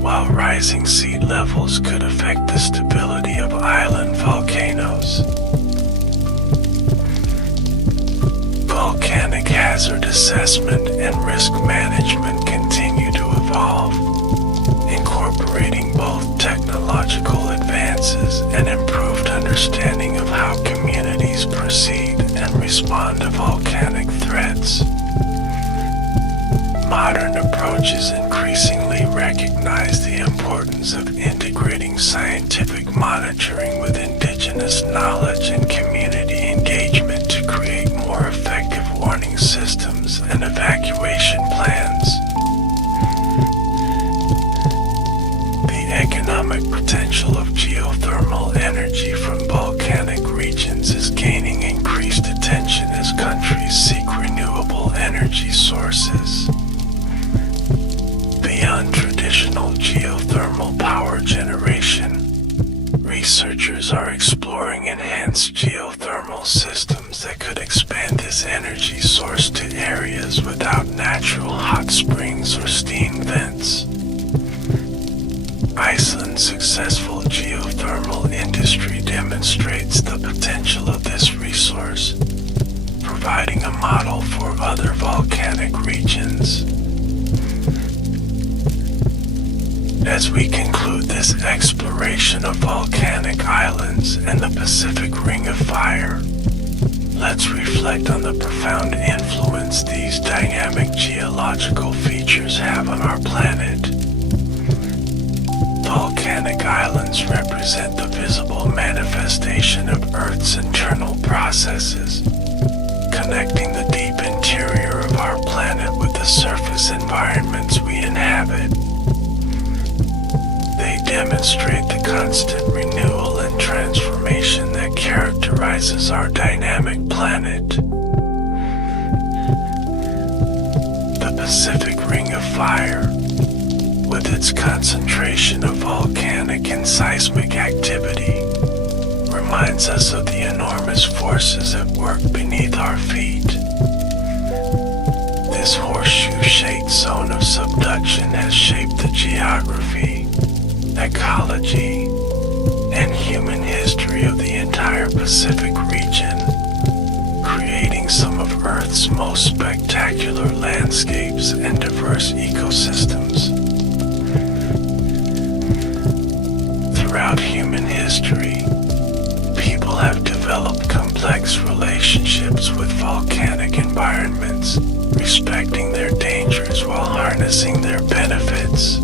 while rising sea levels could affect the stability of island volcanoes. Volcanic hazard assessment and risk management continue to evolve, incorporating both technological advances and improved understanding of how communities proceed and respond to volcanic threats. Modern approaches increasingly recognize the importance of integrating scientific monitoring with indigenous knowledge and community engagement to create more effective warning systems and evacuation plans. The economic potential of geothermal energy from volcanic regions is gaining increased attention as countries seek renewable energy sources. Beyond traditional geothermal power generation, researchers are exploring enhanced geothermal systems that could expand this energy source to areas without natural hot springs or steam vents. Iceland's successful geothermal industry demonstrates the potential of this resource, providing a model for other volcanic regions. As we conclude this exploration of volcanic islands and the Pacific Ring of Fire, let's reflect on the profound influence these dynamic geological features have on our planet. Volcanic islands represent the visible manifestation of Earth's internal processes, connecting the deep interior of our planet with the surface environments we inhabit. They demonstrate the constant renewal and transformation that characterizes our dynamic planet. The Pacific Ring of Fire, with its concentration of volcanic and seismic activity, reminds us of the enormous forces at work beneath our feet. This horseshoe-shaped zone of subduction has shaped the geography, ecology, and human history of the entire Pacific region, creating some of Earth's most spectacular landscapes and diverse ecosystems. Throughout human history, people have developed complex relationships with volcanic environments, respecting their dangers while harnessing their benefits.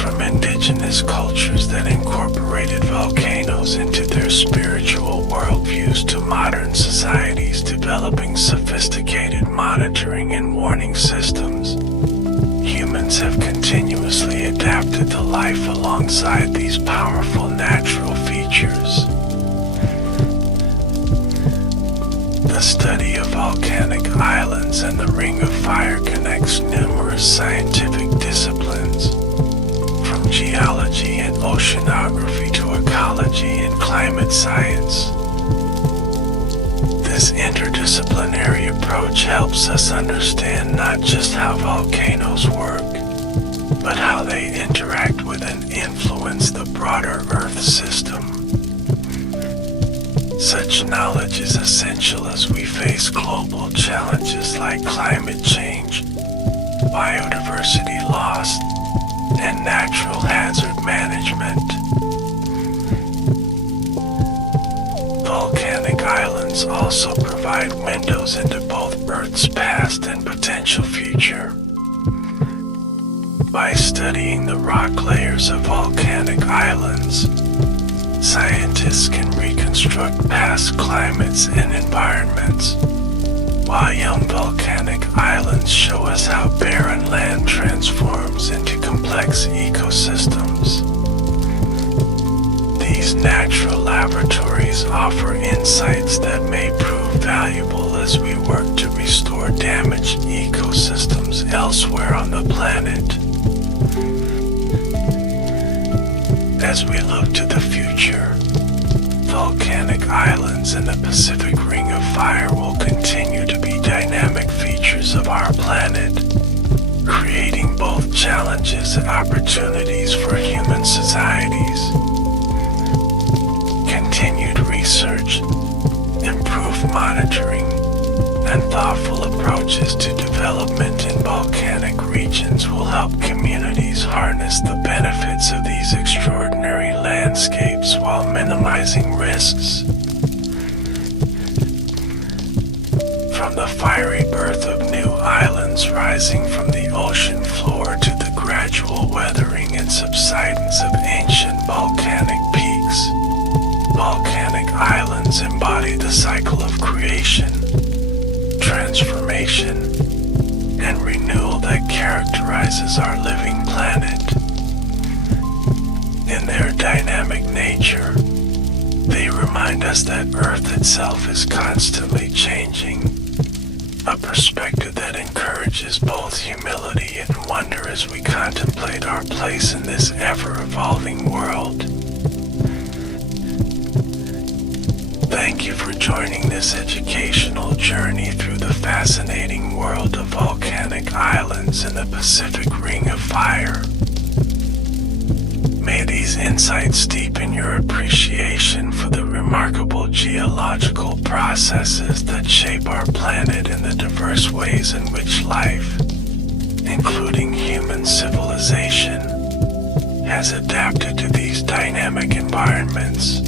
From indigenous cultures that incorporated volcanoes into their spiritual worldviews to modern societies developing sophisticated monitoring and warning systems, humans have continuously adapted to life alongside these powerful natural features. The study of volcanic islands and the Ring of Fire connects numerous scientific disciplines, from geology and oceanography to ecology and climate science. This interdisciplinary approach helps us understand not just how volcanoes work, but how they interact with and influence the broader Earth system. Such knowledge is essential as we face global challenges like climate change, biodiversity loss, and natural hazard management. Volcanic islands also provide windows into both Earth's past and potential future. By studying the rock layers of volcanic islands, scientists can reconstruct past climates and environments, while young volcanic islands show us how barren land transforms into complex ecosystems. These natural laboratories offer insights that may prove valuable as we work to restore damaged ecosystems elsewhere on the planet. As we look to the future, volcanic islands in the Pacific Ring of Fire will continue to be dynamic features of our planet, creating both challenges and opportunities for human societies. Continued research, improved monitoring, and thoughtful approaches to development in volcanic regions will help communities harness the benefits of these extraordinary landscapes while minimizing risks. From the fiery birth of new islands rising from the ocean floor to the gradual weathering and subsidence of ancient volcanic peaks, volcanic islands embody the cycle of creation, transformation, and renewal that characterizes our living planet. In their dynamic nature, they remind us that Earth itself is constantly changing, a perspective that encourages both humility and wonder as we contemplate our place in this ever-evolving world. Thank you for joining this educational journey through the fascinating world of volcanic islands in the Pacific Ring of Fire. May these insights deepen your appreciation for the remarkable geological processes that shape our planet and the diverse ways in which life, including human civilization, has adapted to these dynamic environments.